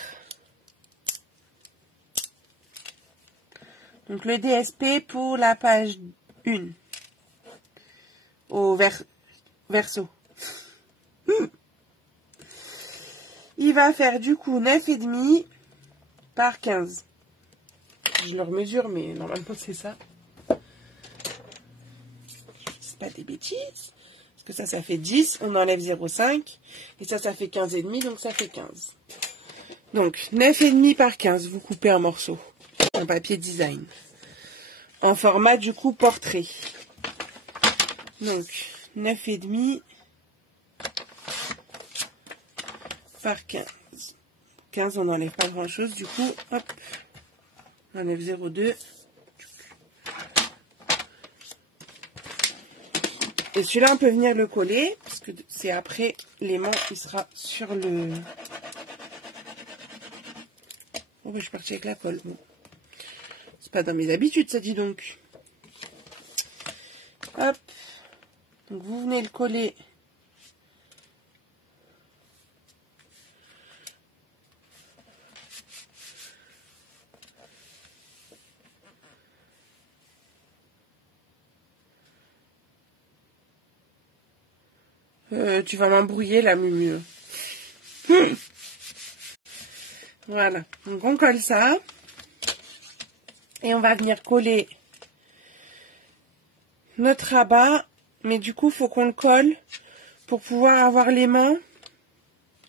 Donc, le DSP pour la page 1. Au verso. Il va faire du coup 9,5 par 15. Je le remesure, mais normalement c'est ça. Je ne dis pas des bêtises. Parce que ça fait 10, on enlève 0,5, et ça fait 15,5, donc ça fait 15. Donc, 9,5 par 15, vous coupez un morceau, en papier design, en format, du coup, portrait. Donc, 9,5 par 15. 15, on n'enlève pas grand-chose, du coup, hop, on enlève 0,2. Et celui-là, on peut venir le coller, parce que c'est après l'aimant, il sera sur le... Oh, je suis partie avec la colle. Bon. C'est pas dans mes habitudes, ça, dit donc. Hop. Donc, vous venez le coller. Tu vas m'embrouiller là, Mumu. Voilà. Donc, on colle ça. Et on va venir coller notre rabat. Mais du coup, il faut qu'on le colle pour pouvoir avoir l'aimant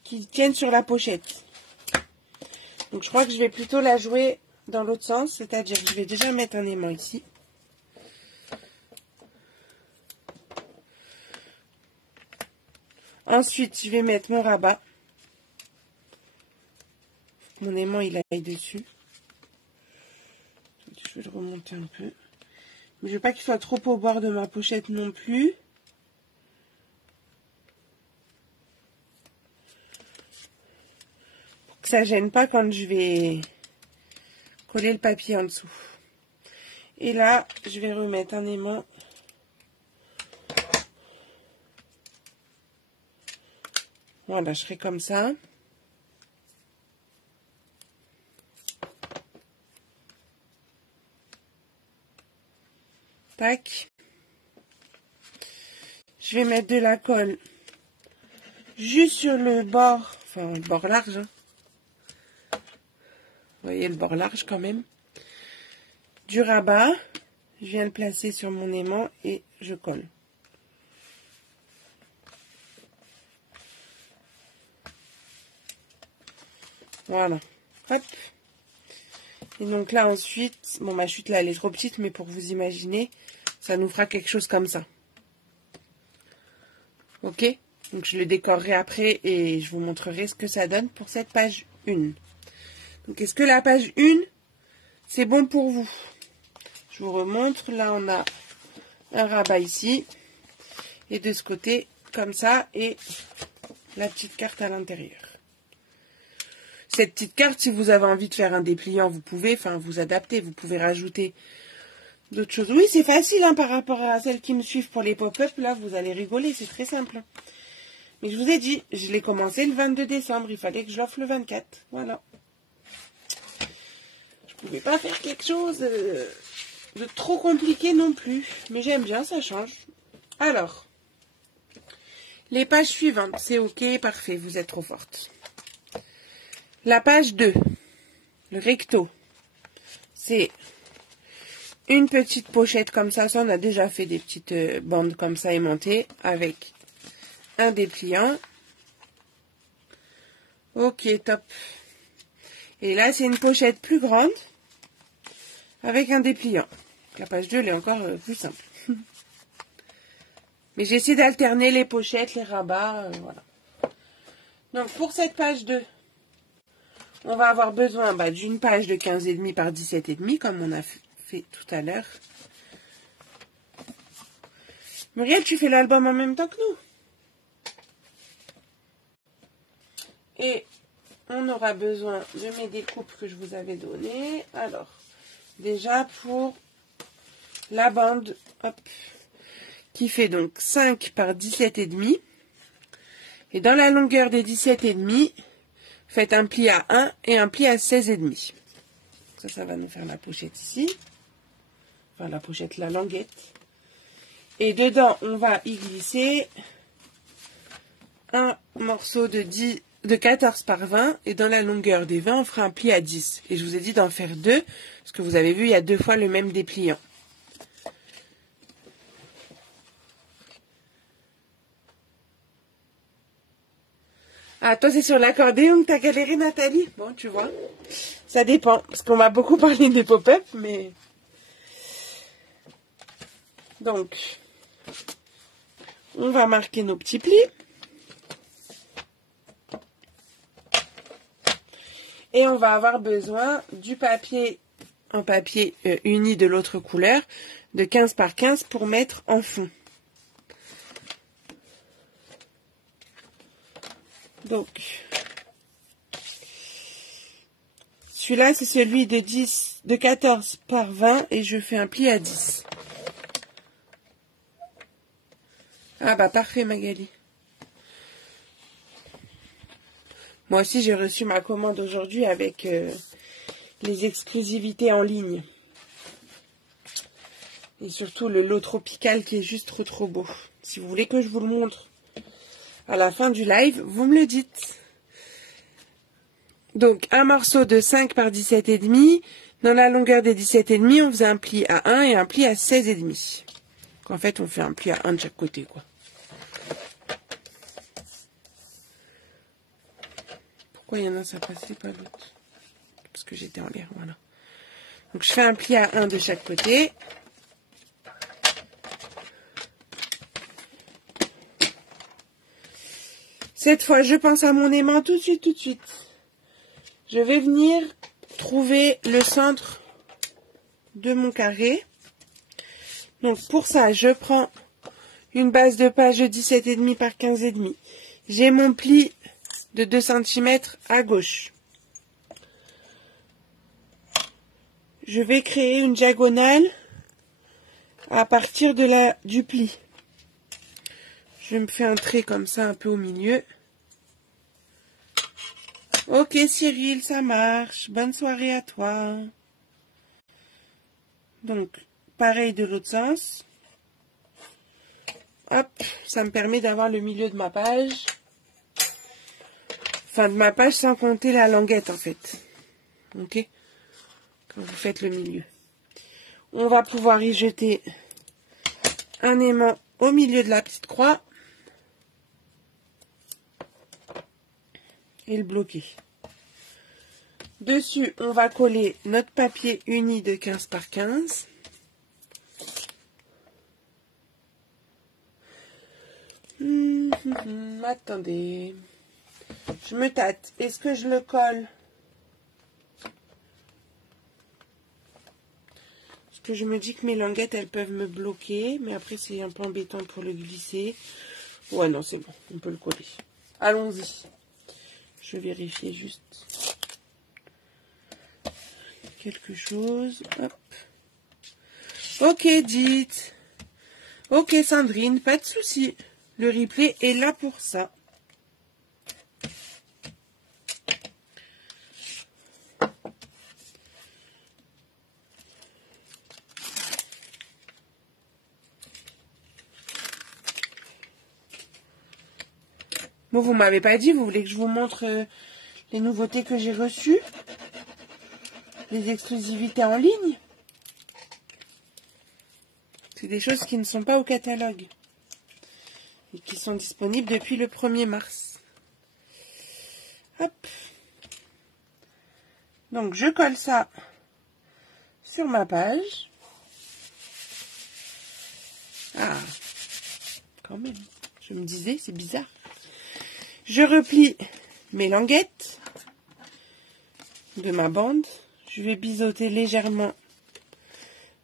qui tienne sur la pochette. Donc, je crois que je vais plutôt la jouer dans l'autre sens. C'est-à-dire que je vais déjà mettre un aimant ici. Ensuite, je vais mettre mon rabat. Mon aimant, il aille dessus. Je vais le remonter un peu. Mais je veux pas qu'il soit trop au bord de ma pochette non plus. Pour que ça gêne pas quand je vais coller le papier en dessous. Et là, je vais remettre un aimant. Voilà, je ferai comme ça. Tac. Je vais mettre de la colle juste sur le bord, enfin le bord large. Hein. Vous voyez le bord large quand même. Du rabat. Je viens le placer sur mon aimant et je colle. Voilà. Hop. Et donc là ensuite, bon ma chute là elle est trop petite, mais pour vous imaginer, ça nous fera quelque chose comme ça. Ok? Donc je le décorerai après et je vous montrerai ce que ça donne pour cette page 1. Donc est-ce que la page 1, c'est bon pour vous? Je vous remontre. Là on a un rabat ici. Et de ce côté, comme ça, et la petite carte à l'intérieur. Cette petite carte, si vous avez envie de faire un dépliant, vous pouvez, enfin vous adapter, vous pouvez rajouter d'autres choses. Oui, c'est facile hein, par rapport à celles qui me suivent pour les pop-up. Là, vous allez rigoler, c'est très simple. Mais je vous ai dit, je l'ai commencé le 22 décembre. Il fallait que je l'offre le 24. Voilà. Je ne pouvais pas faire quelque chose de trop compliqué non plus. Mais j'aime bien, ça change. Alors, les pages suivantes. C'est ok, parfait, vous êtes trop forte. La page 2, le recto, c'est une petite pochette comme ça. Ça, on a déjà fait des petites bandes comme ça aimantées avec un dépliant. Ok, top. Et là, c'est une pochette plus grande avec un dépliant. La page 2, elle est encore plus simple. Mais j'essaie d'alterner les pochettes, les rabats, voilà. Donc, pour cette page 2, on va avoir besoin d'une page de 15,5 par 17,5, comme on a fait tout à l'heure. Muriel, tu fais l'album en même temps que nous. Et on aura besoin de mes découpes que je vous avais données. Alors, déjà pour la bande, hop, qui fait donc 5 par 17,5. Et dans la longueur des 17,5, faites un pli à 1 et un pli à 16,5. Ça va nous faire la pochette ici. Enfin, la pochette, la languette. Et dedans, on va y glisser un morceau de 14 par 20. Et dans la longueur des 20, on fera un pli à 10. Et je vous ai dit d'en faire 2, parce que vous avez vu, il y a 2 fois le même dépliant. Ah, toi, c'est sur l'accordéon que t'as galéré, Nathalie? Bon, tu vois. Ça dépend. Parce qu'on m'a beaucoup parlé des pop-up, mais... Donc, on va marquer nos petits plis. Et on va avoir besoin du papier en papier uni de l'autre couleur de 15 par 15 pour mettre en fond. Donc, celui-là, c'est celui de 14 par 20 et je fais un pli à 10. Ah bah parfait Magali. Moi aussi j'ai reçu ma commande aujourd'hui avec les exclusivités en ligne. Et surtout le lot tropical qui est juste trop beau. Si vous voulez que je vous le montre à la fin du live, vous me le dites. Donc un morceau de 5 par 17,5. Dans la longueur des 17,5, on faisait un pli à 1 et un pli à 16,5. En fait, on fait un pli à 1 de chaque côté, quoi. Pourquoi il y en a ça passait pas l'autre? Parce que j'étais en l'air, voilà. Donc je fais un pli à 1 de chaque côté. Cette fois, je pense à mon aimant tout de suite. Je vais venir trouver le centre de mon carré. Donc pour ça, je prends une base de page de 17,5 par 15,5. J'ai mon pli de 2 cm à gauche. Je vais créer une diagonale à partir de du pli. Je me fais un trait comme ça un peu au milieu. Ok Cyril, ça marche. Bonne soirée à toi. Donc, pareil de l'autre sens. Hop, ça me permet d'avoir le milieu de ma page. Enfin, de ma page sans compter la languette en fait. Ok? Quand vous faites le milieu. On va pouvoir y jeter un aimant au milieu de la petite croix. Et le bloquer. Dessus, on va coller notre papier uni de 15 par 15. Attendez. Je me tâte. Est-ce que je le colle? Parce que je me dis que mes languettes, elles peuvent me bloquer. Mais après, c'est un peu embêtant pour le glisser. Ouais, non, c'est bon. On peut le coller. Allons-y. Je vais vérifier juste quelque chose. Hop. Ok, dites. Ok, Sandrine, pas de souci. Le replay est là pour ça. Bon, vous m'avez pas dit, vous voulez que je vous montre les nouveautés que j'ai reçues? Les exclusivités en ligne? C'est des choses qui ne sont pas au catalogue. Et qui sont disponibles depuis le 1er mars. Hop. Donc, je colle ça sur ma page. Ah, quand même. Je me disais, c'est bizarre. Je replie mes languettes de ma bande. Je vais biseauter légèrement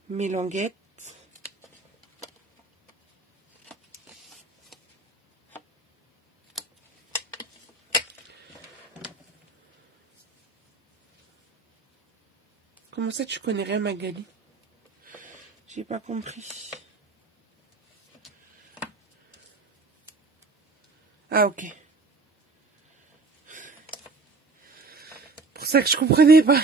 mes languettes. Comment ça, tu connais rien, Magali? J'ai pas compris. Ah, ok. Pour ça que je comprenais pas.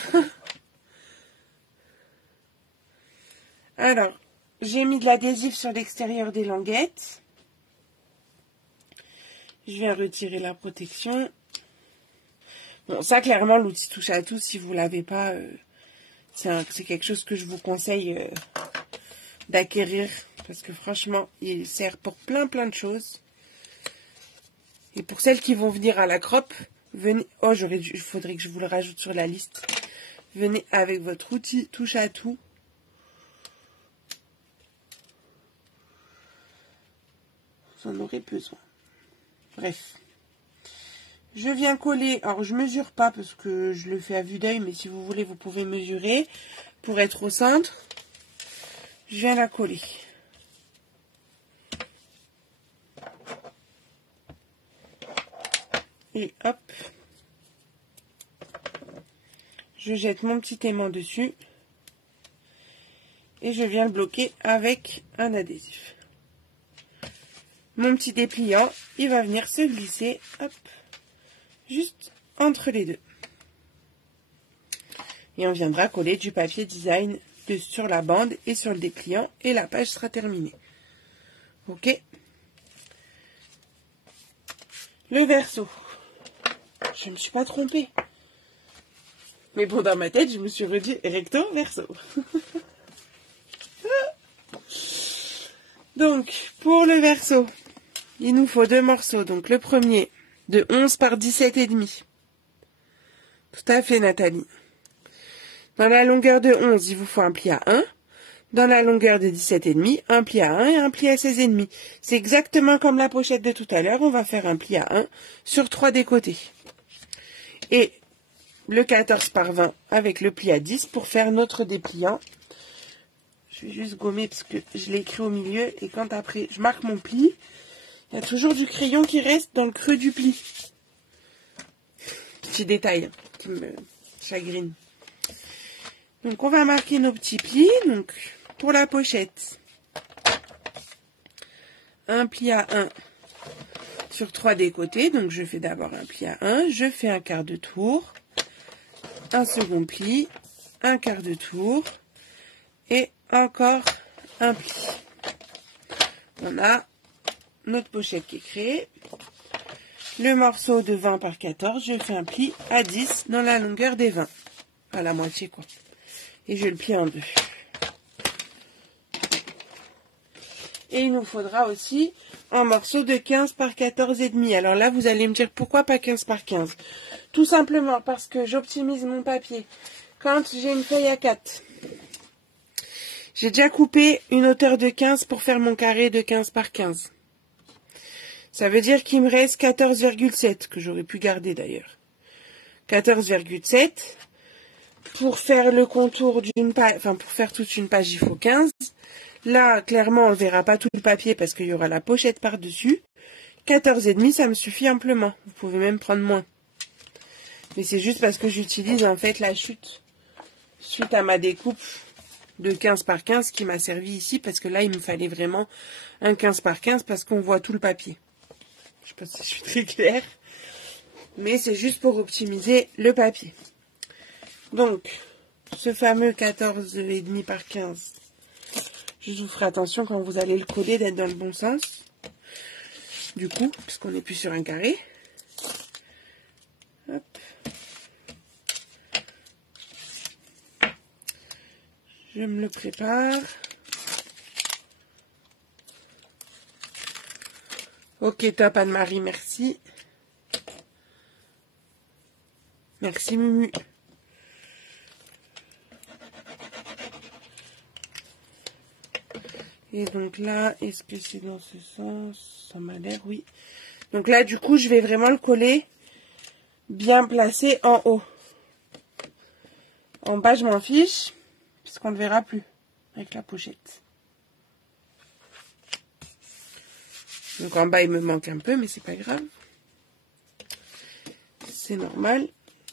Alors, j'ai mis de l'adhésif sur l'extérieur des languettes. Je vais retirer la protection. Bon, ça, clairement, l'outil touche à tout. Si vous l'avez pas, c'est quelque chose que je vous conseille d'acquérir. Parce que franchement, il sert pour plein de choses. Et pour celles qui vont venir à la croppe, venez... Oh, il faudrait que je vous le rajoute sur la liste. Venez avec votre outil touche à tout. Vous en aurez besoin. Bref. Je viens coller, alors je mesure pas parce que je le fais à vue d'œil, mais si vous voulez, vous pouvez mesurer pour être au centre. Je viens la coller. Et hop, je jette mon petit aimant dessus et je viens le bloquer avec un adhésif. Mon petit dépliant, il va venir se glisser, hop, juste entre les deux. Et on viendra coller du papier design sur la bande et sur le dépliant et la page sera terminée. Ok. Le verso. Je ne me suis pas trompée. Mais bon, dans ma tête, je me suis redit recto, verso. Donc, pour le verso, il nous faut 2 morceaux. Donc, le premier, de 11 par 17,5. Tout à fait, Nathalie. Dans la longueur de 11, il vous faut un pli à 1. Dans la longueur de 17,5, un pli à 1 et un pli à 16,5. C'est exactement comme la pochette de tout à l'heure. On va faire un pli à 1 sur 3 des côtés. Et le 14 par 20 avec le pli à 10 pour faire notre dépliant. Je vais juste gommer parce que je l'ai écrit au milieu. Et quand après je marque mon pli, il y a toujours du crayon qui reste dans le creux du pli. Petit détail qui me chagrine. Donc on va marquer nos petits plis. Donc pour la pochette, un pli à 1 sur 3 des côtés. Donc je fais d'abord un pli à 1, je fais un quart de tour, un second pli, un quart de tour et encore un pli. On a notre pochette qui est créée. Le morceau de 20 par 14, je fais un pli à 10 dans la longueur des 20. À la moitié quoi. Et je le plie en deux. Et il nous faudra aussi un morceau de 15 par 14,5. Alors là, vous allez me dire pourquoi pas 15 par 15. Tout simplement parce que j'optimise mon papier. Quand j'ai une feuille A4, j'ai déjà coupé une hauteur de 15 pour faire mon carré de 15 par 15. Ça veut dire qu'il me reste 14,7 que j'aurais pu garder d'ailleurs. 14,7. Pour faire le contour d'une page, enfin pour faire toute une page, il faut 15. Là, clairement, on ne verra pas tout le papier parce qu'il y aura la pochette par-dessus. 14,5, ça me suffit amplement. Vous pouvez même prendre moins. Mais c'est juste parce que j'utilise en fait la chute suite à ma découpe de 15 par 15 qui m'a servi ici parce que là, il me fallait vraiment un 15 par 15 parce qu'on voit tout le papier. Je ne sais pas si je suis très claire. Mais c'est juste pour optimiser le papier. Donc, ce fameux 14,5 par 15, je vous ferai attention quand vous allez le coller d'être dans le bon sens. Du coup, puisqu'on n'est plus sur un carré. Hop. Je me le prépare. Ok, top Anne-Marie, merci. Merci Mumu. Et donc là, est-ce que c'est dans ce sens? Ça m'a l'air, oui. Donc là, du coup, je vais vraiment le coller bien placé en haut. En bas, je m'en fiche, puisqu'on ne le verra plus avec la pochette. Donc en bas, il me manque un peu, mais c'est pas grave. C'est normal.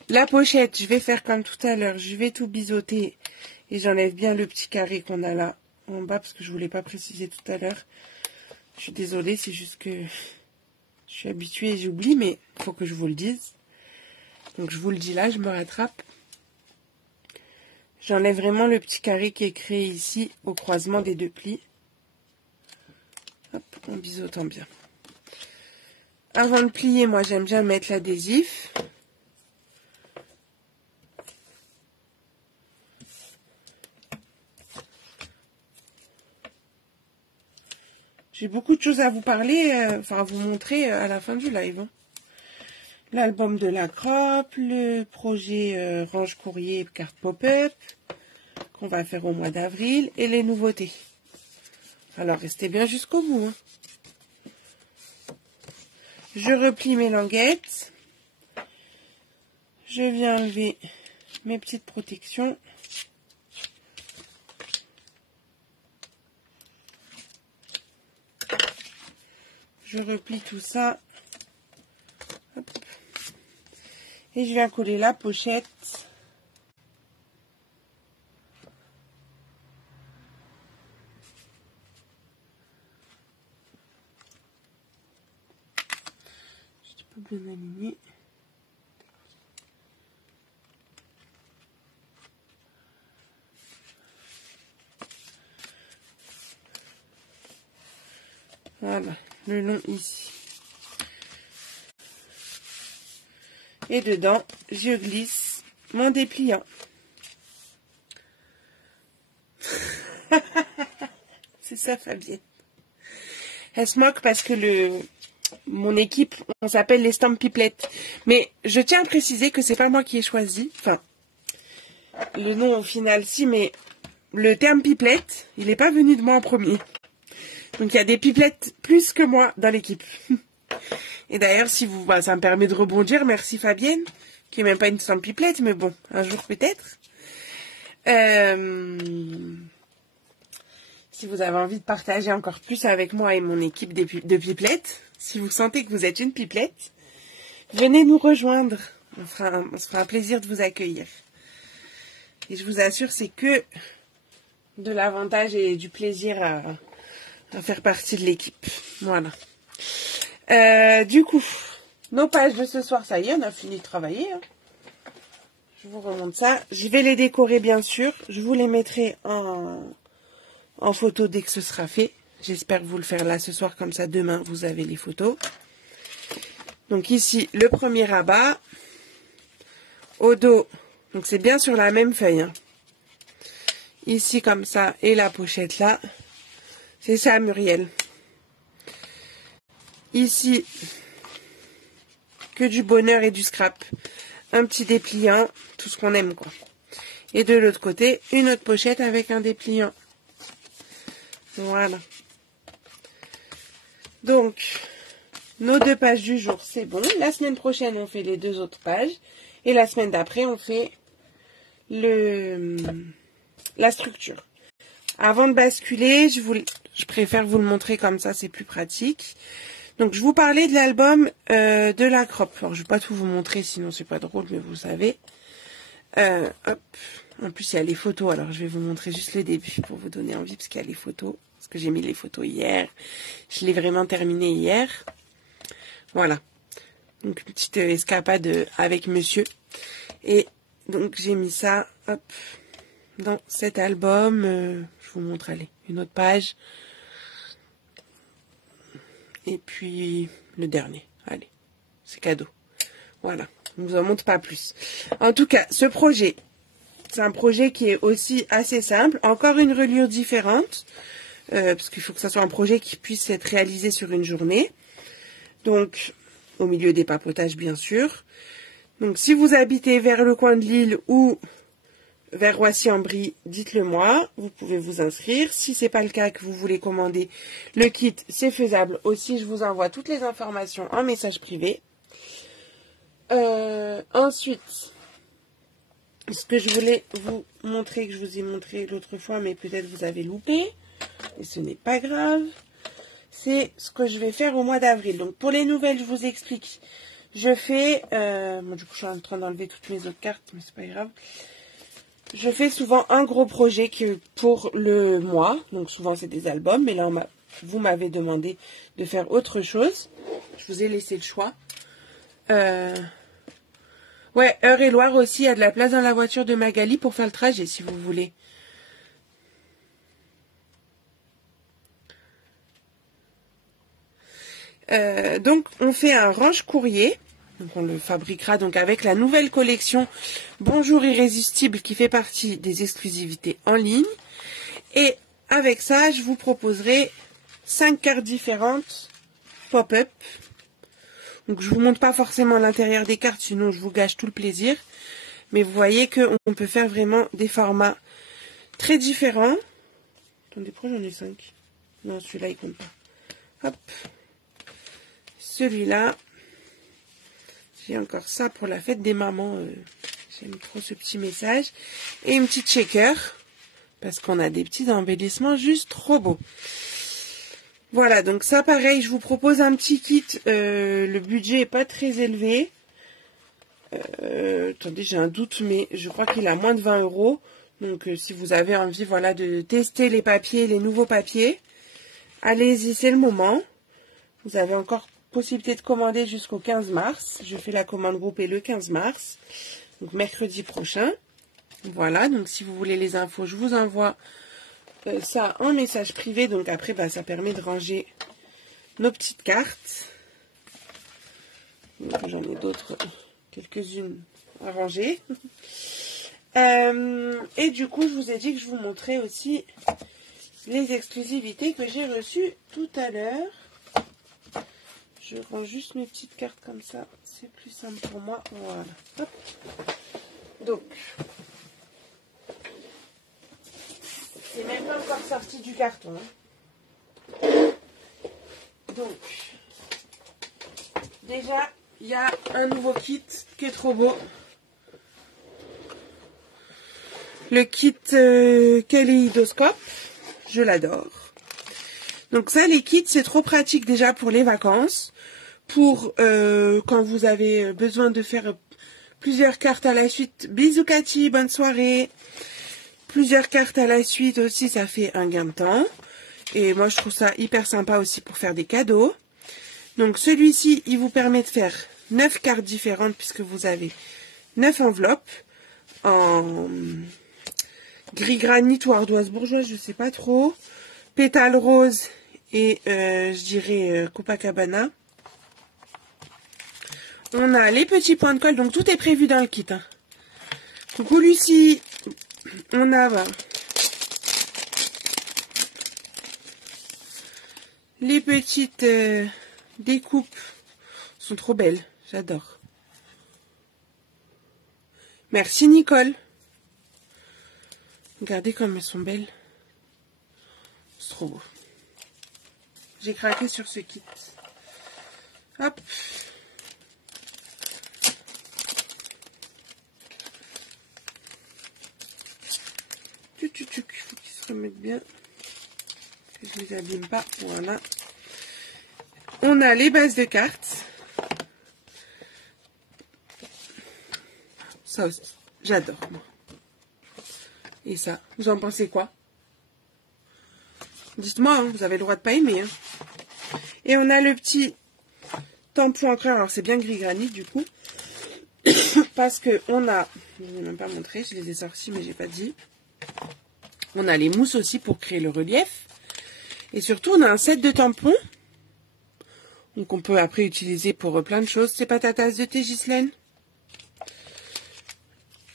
La pochette, je vais faire comme tout à l'heure. Je vais tout biseauter et j'enlève bien le petit carré qu'on a là en bas parce que je ne voulais pas préciser tout à l'heure. Je suis désolée, c'est juste que je suis habituée et j'oublie, mais il faut que je vous le dise. Donc je vous le dis là, je me rattrape. J'enlève vraiment le petit carré qui est créé ici au croisement des deux plis. Hop, en biseautant bien. Avant de plier, moi j'aime bien mettre l'adhésif. J'ai beaucoup de choses à vous parler, enfin à vous montrer à la fin du live. Hein. L'album de la Crop, le projet range courrier carte pop-up qu'on va faire au mois d'avril et les nouveautés. Alors restez bien jusqu'au bout. Hein. Je replie mes languettes. Je viens enlever mes petites protections. Je replie tout ça. Hop. Et je viens coller la pochette. Je peux bien aligner. Voilà, le long ici. Et dedans, je glisse mon dépliant. C'est ça, Fabienne. Elle se moque parce que mon équipe, on s'appelle les Stampiplettes. Mais je tiens à préciser que c'est pas moi qui ai choisi. Enfin, le nom au final, si, mais le terme pipelette, il n'est pas venu de moi en premier. Donc il y a des pipelettes plus que moi dans l'équipe. Et d'ailleurs, si vous, ça me permet de rebondir. Merci Fabienne, qui est même pas une Stampipelette, mais bon, un jour peut-être. Si vous avez envie de partager encore plus avec moi et mon équipe de pipelettes, si vous sentez que vous êtes une pipelette, venez nous rejoindre. On se fera un plaisir de vous accueillir. Et je vous assure, c'est que de l'avantage et du plaisir à faire partie de l'équipe. Voilà. Du coup, nos pages de ce soir, ça y est, on a fini de travailler. Hein. Je vous remonte ça. Je vais les décorer, bien sûr. Je vous les mettrai en photo dès que ce sera fait. J'espère vous le faire là ce soir, comme ça demain vous avez les photos. Donc ici, le premier rabat. Au dos, donc c'est bien sur la même feuille. Hein. Ici comme ça, et la pochette là. C'est ça, Muriel. Ici, que du bonheur et du scrap. Un petit dépliant, tout ce qu'on aime quoi. Et de l'autre côté, une autre pochette avec un dépliant. Voilà. Donc, nos 2 pages du jour, c'est bon. La semaine prochaine, on fait les 2 autres pages. Et la semaine d'après, on fait la structure. Avant de basculer, je préfère vous le montrer comme ça, c'est plus pratique. Donc, je vous parlais de l'album de la Crop. Alors, je ne vais pas tout vous montrer, sinon c'est pas drôle, mais vous savez. Hop. En plus, il y a les photos. Alors, je vais vous montrer juste le début pour vous donner envie, parce qu'il y a les photos. Parce que j'ai mis les photos hier. Je l'ai vraiment terminé hier. Voilà. Donc, une petite escapade avec monsieur. Et donc, j'ai mis ça, hop, dans cet album. Je vous montre, allez, une autre page. Et puis, le dernier. Allez, c'est cadeau. Voilà, je ne vous en montre pas plus. En tout cas, ce projet, c'est un projet qui est aussi assez simple. Encore une reliure différente. Parce qu'il faut que ça soit un projet qui puisse être réalisé sur une journée. Donc, au milieu des papotages, bien sûr. Donc, si vous habitez vers le coin de Lille ou vers Roissy-en-Brie, dites-le moi. Vous pouvez vous inscrire. Si ce n'est pas le cas, que vous voulez commander le kit, c'est faisable aussi. Je vous envoie toutes les informations en message privé. Ensuite, ce que je voulais vous montrer, que je vous ai montré l'autre fois, mais peut-être vous avez loupé, et ce n'est pas grave, c'est ce que je vais faire au mois d'avril. Donc pour les nouvelles, je vous explique. Je fais, du coup je suis en train d'enlever toutes mes autres cartes, mais c'est pas grave. Je fais souvent un gros projet pour le mois, donc souvent c'est des albums, mais là vous m'avez demandé de faire autre chose. Je vous ai laissé le choix. Ouais, Eure-et-Loire aussi, il y a de la place dans la voiture de Magali pour faire le trajet, si vous voulez. Donc, on fait un range courrier. Donc, on le fabriquera donc avec la nouvelle collection Bonjour Irrésistible qui fait partie des exclusivités en ligne. Et avec ça, je vous proposerai 5 cartes différentes pop-up. Donc je vous montre pas forcément l'intérieur des cartes, sinon je vous gâche tout le plaisir. Mais vous voyez qu'on peut faire vraiment des formats très différents. Attendez, pourquoi j'en ai 5? Non, celui-là il compte pas. Hop. Celui-là. J'ai encore ça pour la fête des mamans. J'aime trop ce petit message. Et une petite shaker. Parce qu'on a des petits embellissements juste trop beaux. Voilà, donc ça pareil, je vous propose un petit kit. Le budget est pas très élevé. Attendez, j'ai un doute, mais je crois qu'il a moins de 20 €. Donc si vous avez envie, voilà, de tester les papiers, les nouveaux papiers, allez-y, c'est le moment. Vous avez encore possibilité de commander jusqu'au 15 mars. Je fais la commande groupée le 15 mars, donc mercredi prochain. Voilà, donc si vous voulez les infos, je vous envoie ça en message privé. Donc après, bah, ça permet de ranger nos petites cartes. J'en ai d'autres, quelques-unes à ranger. Et du coup, je vous ai dit que je vous montrais aussi les exclusivités que j'ai reçues tout à l'heure. Je range juste mes petites cartes comme ça, c'est plus simple pour moi. Voilà. Hop. Donc, c'est même pas encore sorti du carton. Donc, déjà, il y a un nouveau kit qui est trop beau. Le kit kaléidoscope, je l'adore. Donc ça, les kits, c'est trop pratique déjà pour les vacances. Pour quand vous avez besoin de faire plusieurs cartes à la suite. Bisous Cathy, bonne soirée. Plusieurs cartes à la suite aussi, ça fait un gain de temps. Et moi, je trouve ça hyper sympa aussi pour faire des cadeaux. Donc celui-ci, il vous permet de faire 9 cartes différentes puisque vous avez 9 enveloppes en gris granit ou ardoise bourgeoise, je sais pas trop. Pétale rose et je dirais Copacabana. On a les petits points de colle, donc tout est prévu dans le kit. Hein. Coucou Lucie. On a les petites découpes. Sont trop belles, j'adore. Merci Nicole. Regardez comme elles sont belles. C'est trop beau. J'ai craqué sur ce kit. Hop. Il faut qu'ils se remettent bien. Que je les abîme pas. Voilà. On a les bases de cartes. Ça aussi, j'adore moi. Et ça, vous en pensez quoi? Dites-moi, hein, vous avez le droit de pas aimer. Hein. Et on a le petit tampon encreur. Alors c'est bien gris granit du coup. Parce que on a, je ne vous ai même pas montré, je les ai sortis mais j'ai pas dit. On a les mousses aussi pour créer le relief. Et surtout on a un set de tampons. Donc on peut après utiliser pour plein de choses. C'est pas ta tasse de thé, Ghislaine?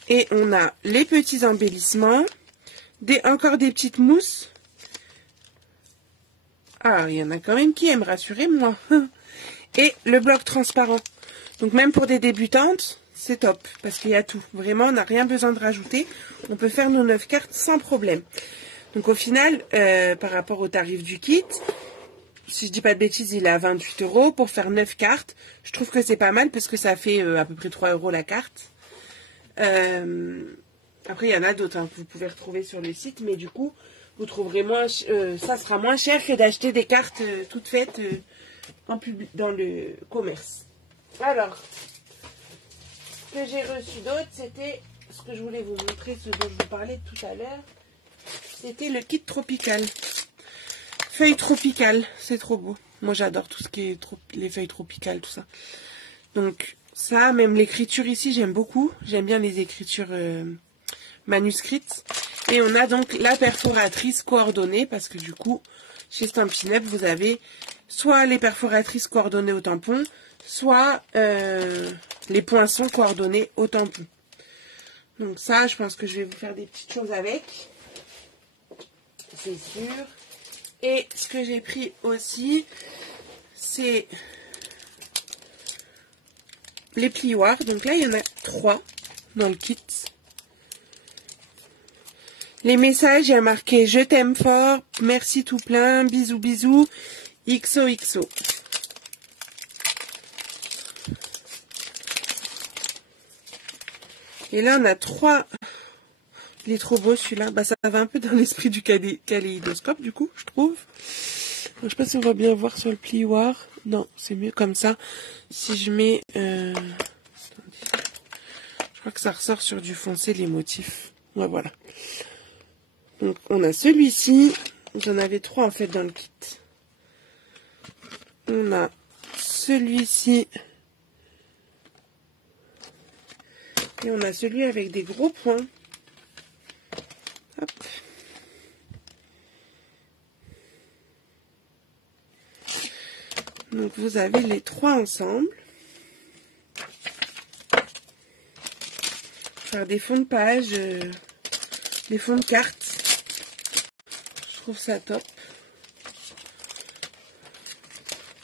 Et on a les petits embellissements. Encore des petites mousses. Ah, il y en a quand même qui aiment, rassurez-moi. Et le bloc transparent. Donc même pour des débutantes, c'est top. Parce qu'il y a tout. Vraiment, on n'a rien besoin de rajouter. On peut faire nos 9 cartes sans problème. Donc au final, par rapport au tarif du kit, si je dis pas de bêtises, il est à 28 € pour faire 9 cartes. Je trouve que c'est pas mal parce que ça fait à peu près 3 € la carte. Après, il y en a d'autres hein, que vous pouvez retrouver sur le site. Mais du coup, vous trouverez moins, ça sera moins cher que d'acheter des cartes toutes faites dans le commerce. Alors, ce que j'ai reçu d'autre, c'était ce que je voulais vous montrer, ce dont je vous parlais tout à l'heure. C'était le kit tropical. Feuilles tropicales, c'est trop beau. Moi, j'adore tout ce qui est les feuilles tropicales, tout ça. Donc, ça, même l'écriture ici, j'aime beaucoup. J'aime bien les écritures manuscrites. Et on a donc la perforatrice coordonnée, parce que du coup, chez Stampin' Up, vous avez soit les perforatrices coordonnées au tampon, soit les poinçons coordonnés au tampon. Donc ça, je pense que je vais vous faire des petites choses avec. C'est sûr. Et ce que j'ai pris aussi, c'est les plioirs. Donc là, il y en a 3 dans le kit. Les messages, il y a marqué « Je t'aime fort, merci tout plein, bisous bisous, XOXO ». Et là, on a 3. Il est trop beau celui-là. Bah, ça va un peu dans l'esprit du kaléidoscope, du coup, je trouve. Donc, je sais pas si on va bien voir sur le plioir. Non, c'est mieux comme ça. Si je mets... je crois que ça ressort sur du foncé, les motifs. Ouais, voilà. Donc, on a celui-ci. J'en avais 3, en fait, dans le kit. On a celui-ci. Et on a celui avec des gros points. Hop. Donc vous avez les 3 ensemble. Faire des fonds de page, des fonds de cartes. Je trouve ça top.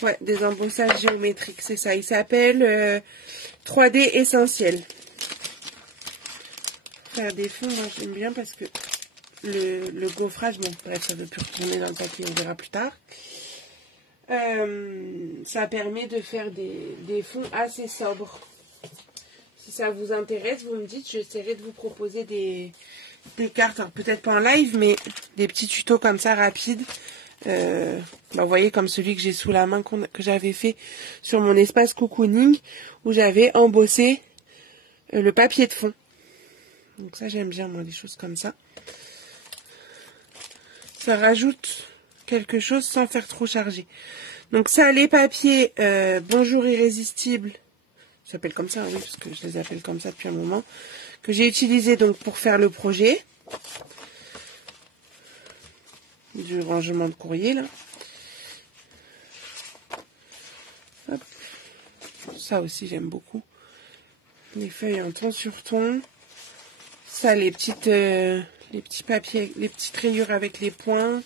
Ouais, des embossages géométriques, c'est ça. Il s'appelle 3D Essentiel. Faire des fonds, moi j'aime bien parce que le gaufrage, bon bref, ça ne veut plus retourner dans le papier, on verra plus tard. Ça permet de faire des fonds assez sobres. Si ça vous intéresse, vous me dites, j'essaierai de vous proposer des cartes, alors peut-être pas en live, mais des petits tutos comme ça rapides. Vous voyez, comme celui que j'ai sous la main, que j'avais fait sur mon espace cocooning, où j'avais embossé le papier de fond. Donc ça, j'aime bien, moi, des choses comme ça. Ça rajoute quelque chose sans faire trop charger. Donc ça, les papiers Bonjour Irrésistible, ça s'appelle comme ça, oui, parce que je les appelle comme ça depuis un moment, que j'ai utilisé donc pour faire le projet du rangement de courrier, là. Hop. Ça aussi, j'aime beaucoup. Les feuilles en ton sur ton. Ça, les petits papiers, les petites rayures avec les points.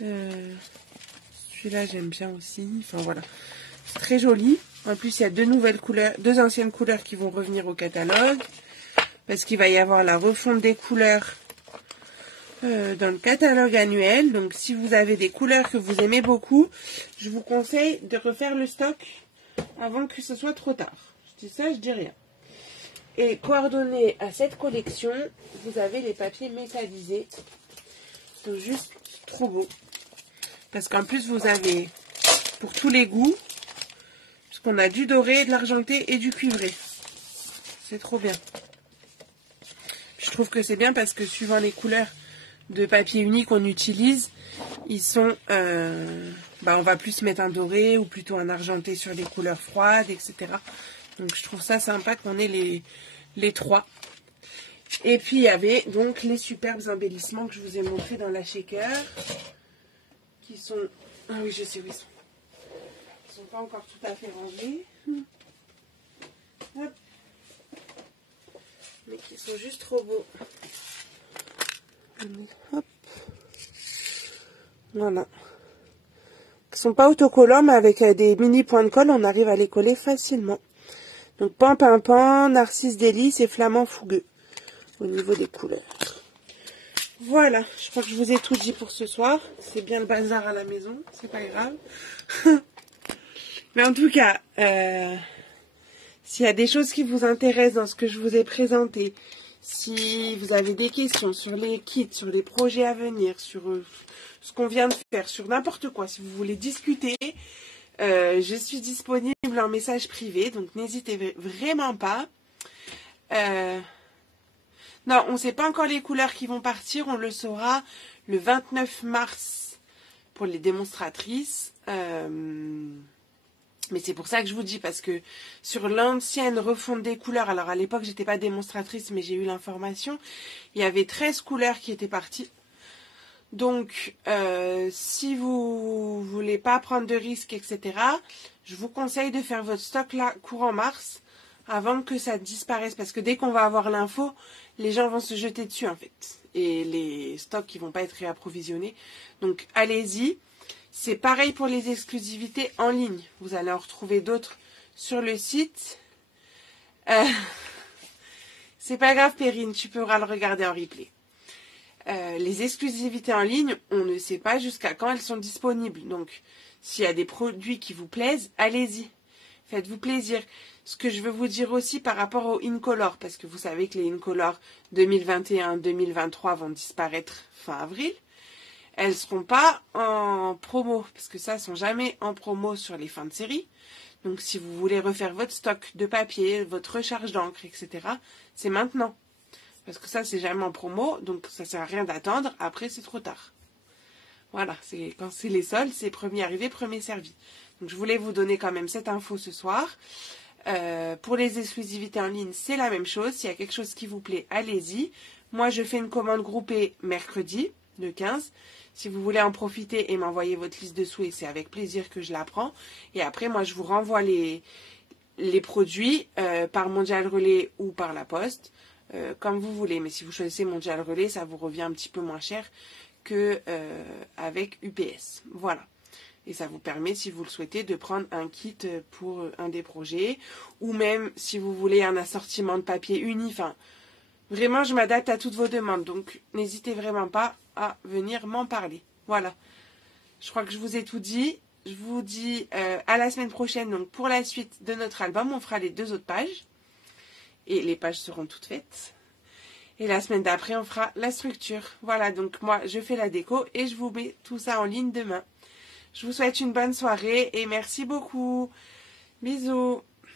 Celui-là, j'aime bien aussi. Enfin, voilà. C'est très joli. En plus, il y a 2 nouvelles couleurs, 2 anciennes couleurs qui vont revenir au catalogue. Parce qu'il va y avoir la refonte des couleurs dans le catalogue annuel. Donc, si vous avez des couleurs que vous aimez beaucoup, je vous conseille de refaire le stock avant que ce soit trop tard. Je dis ça, je dis rien. Et coordonné à cette collection, vous avez les papiers métallisés. Ils sont juste trop beaux. Parce qu'en plus, vous avez pour tous les goûts, puisqu'on a du doré, de l'argenté et du cuivré. C'est trop bien. Je trouve que c'est bien parce que suivant les couleurs de papier uni qu'on utilise, ils sont... on va plus mettre un doré ou plutôt un argenté sur les couleurs froides, etc. Donc je trouve ça sympa qu'on ait les 3. Et puis il y avait donc les superbes embellissements que je vous ai montrés dans la shaker. Qui sont... Ah oui, je sais où ils sont. Ils ne sont pas encore tout à fait rangés. Hop. Mais qui sont juste trop beaux. Hop. Voilà. Ils ne sont pas autocollants, mais avec des mini points de colle, on arrive à les coller facilement. Donc, pan, narcisse délice et flamand fougueux. Au niveau des couleurs. Voilà, je crois que je vous ai tout dit pour ce soir. C'est bien le bazar à la maison, c'est pas grave. Mais en tout cas, s'il y a des choses qui vous intéressent dans ce que je vous ai présenté, si vous avez des questions sur les kits, sur les projets à venir, sur ce qu'on vient de faire, sur n'importe quoi, si vous voulez discuter, je suis disponible en message privé, donc n'hésitez vraiment pas. Non, on ne sait pas encore les couleurs qui vont partir. On le saura le 29 mars pour les démonstratrices. Mais c'est pour ça que je vous dis, parce que sur l'ancienne refonte des couleurs, alors à l'époque, j'étais pas démonstratrice, mais j'ai eu l'information, il y avait 13 couleurs qui étaient parties. Donc, si vous voulez pas prendre de risques, etc., je vous conseille de faire votre stock là courant mars, avant que ça disparaisse, parce que dès qu'on va avoir l'info, les gens vont se jeter dessus en fait. et les stocks qui vont pas être réapprovisionnés. Donc allez-y. C'est pareil pour les exclusivités en ligne. Vous allez en retrouver d'autres sur le site. C'est pas grave, Perrine, tu pourras le regarder en replay. Les exclusivités en ligne, on ne sait pas jusqu'à quand elles sont disponibles. Donc, s'il y a des produits qui vous plaisent, allez-y. Faites-vous plaisir. Ce que je veux vous dire aussi par rapport aux Incolor, parce que vous savez que les Incolor 2021-2023 vont disparaître fin avril. Elles ne seront pas en promo, parce que ça, elles ne sont jamais en promo sur les fins de série. Donc, si vous voulez refaire votre stock de papier, votre recharge d'encre, etc., c'est maintenant. Parce que ça, c'est jamais en promo, donc ça sert à rien d'attendre. Après, c'est trop tard. Voilà, quand c'est les soldes, c'est premier arrivé, premier servi. Donc, je voulais vous donner quand même cette info ce soir. Pour les exclusivités en ligne, c'est la même chose. S'il y a quelque chose qui vous plaît, allez-y. Moi, je fais une commande groupée mercredi, le 15. Si vous voulez en profiter et m'envoyer votre liste de souhaits, c'est avec plaisir que je la prends. Et après, moi, je vous renvoie les produits par Mondial Relais ou par la poste, comme vous voulez. Mais si vous choisissez Mondial Relais, ça vous revient un petit peu moins cher que avec UPS. Voilà. Et ça vous permet, si vous le souhaitez, de prendre un kit pour un des projets. Ou même, si vous voulez un assortiment de papier uni. Enfin, vraiment, je m'adapte à toutes vos demandes. Donc, n'hésitez vraiment pas à venir m'en parler. Voilà. Je crois que je vous ai tout dit. Je vous dis à la semaine prochaine. Donc, pour la suite de notre album, on fera les 2 autres pages. Et les pages seront toutes faites. Et la semaine d'après, on fera la structure. Voilà, donc moi, je fais la déco et je vous mets tout ça en ligne demain. Je vous souhaite une bonne soirée et merci beaucoup. Bisous.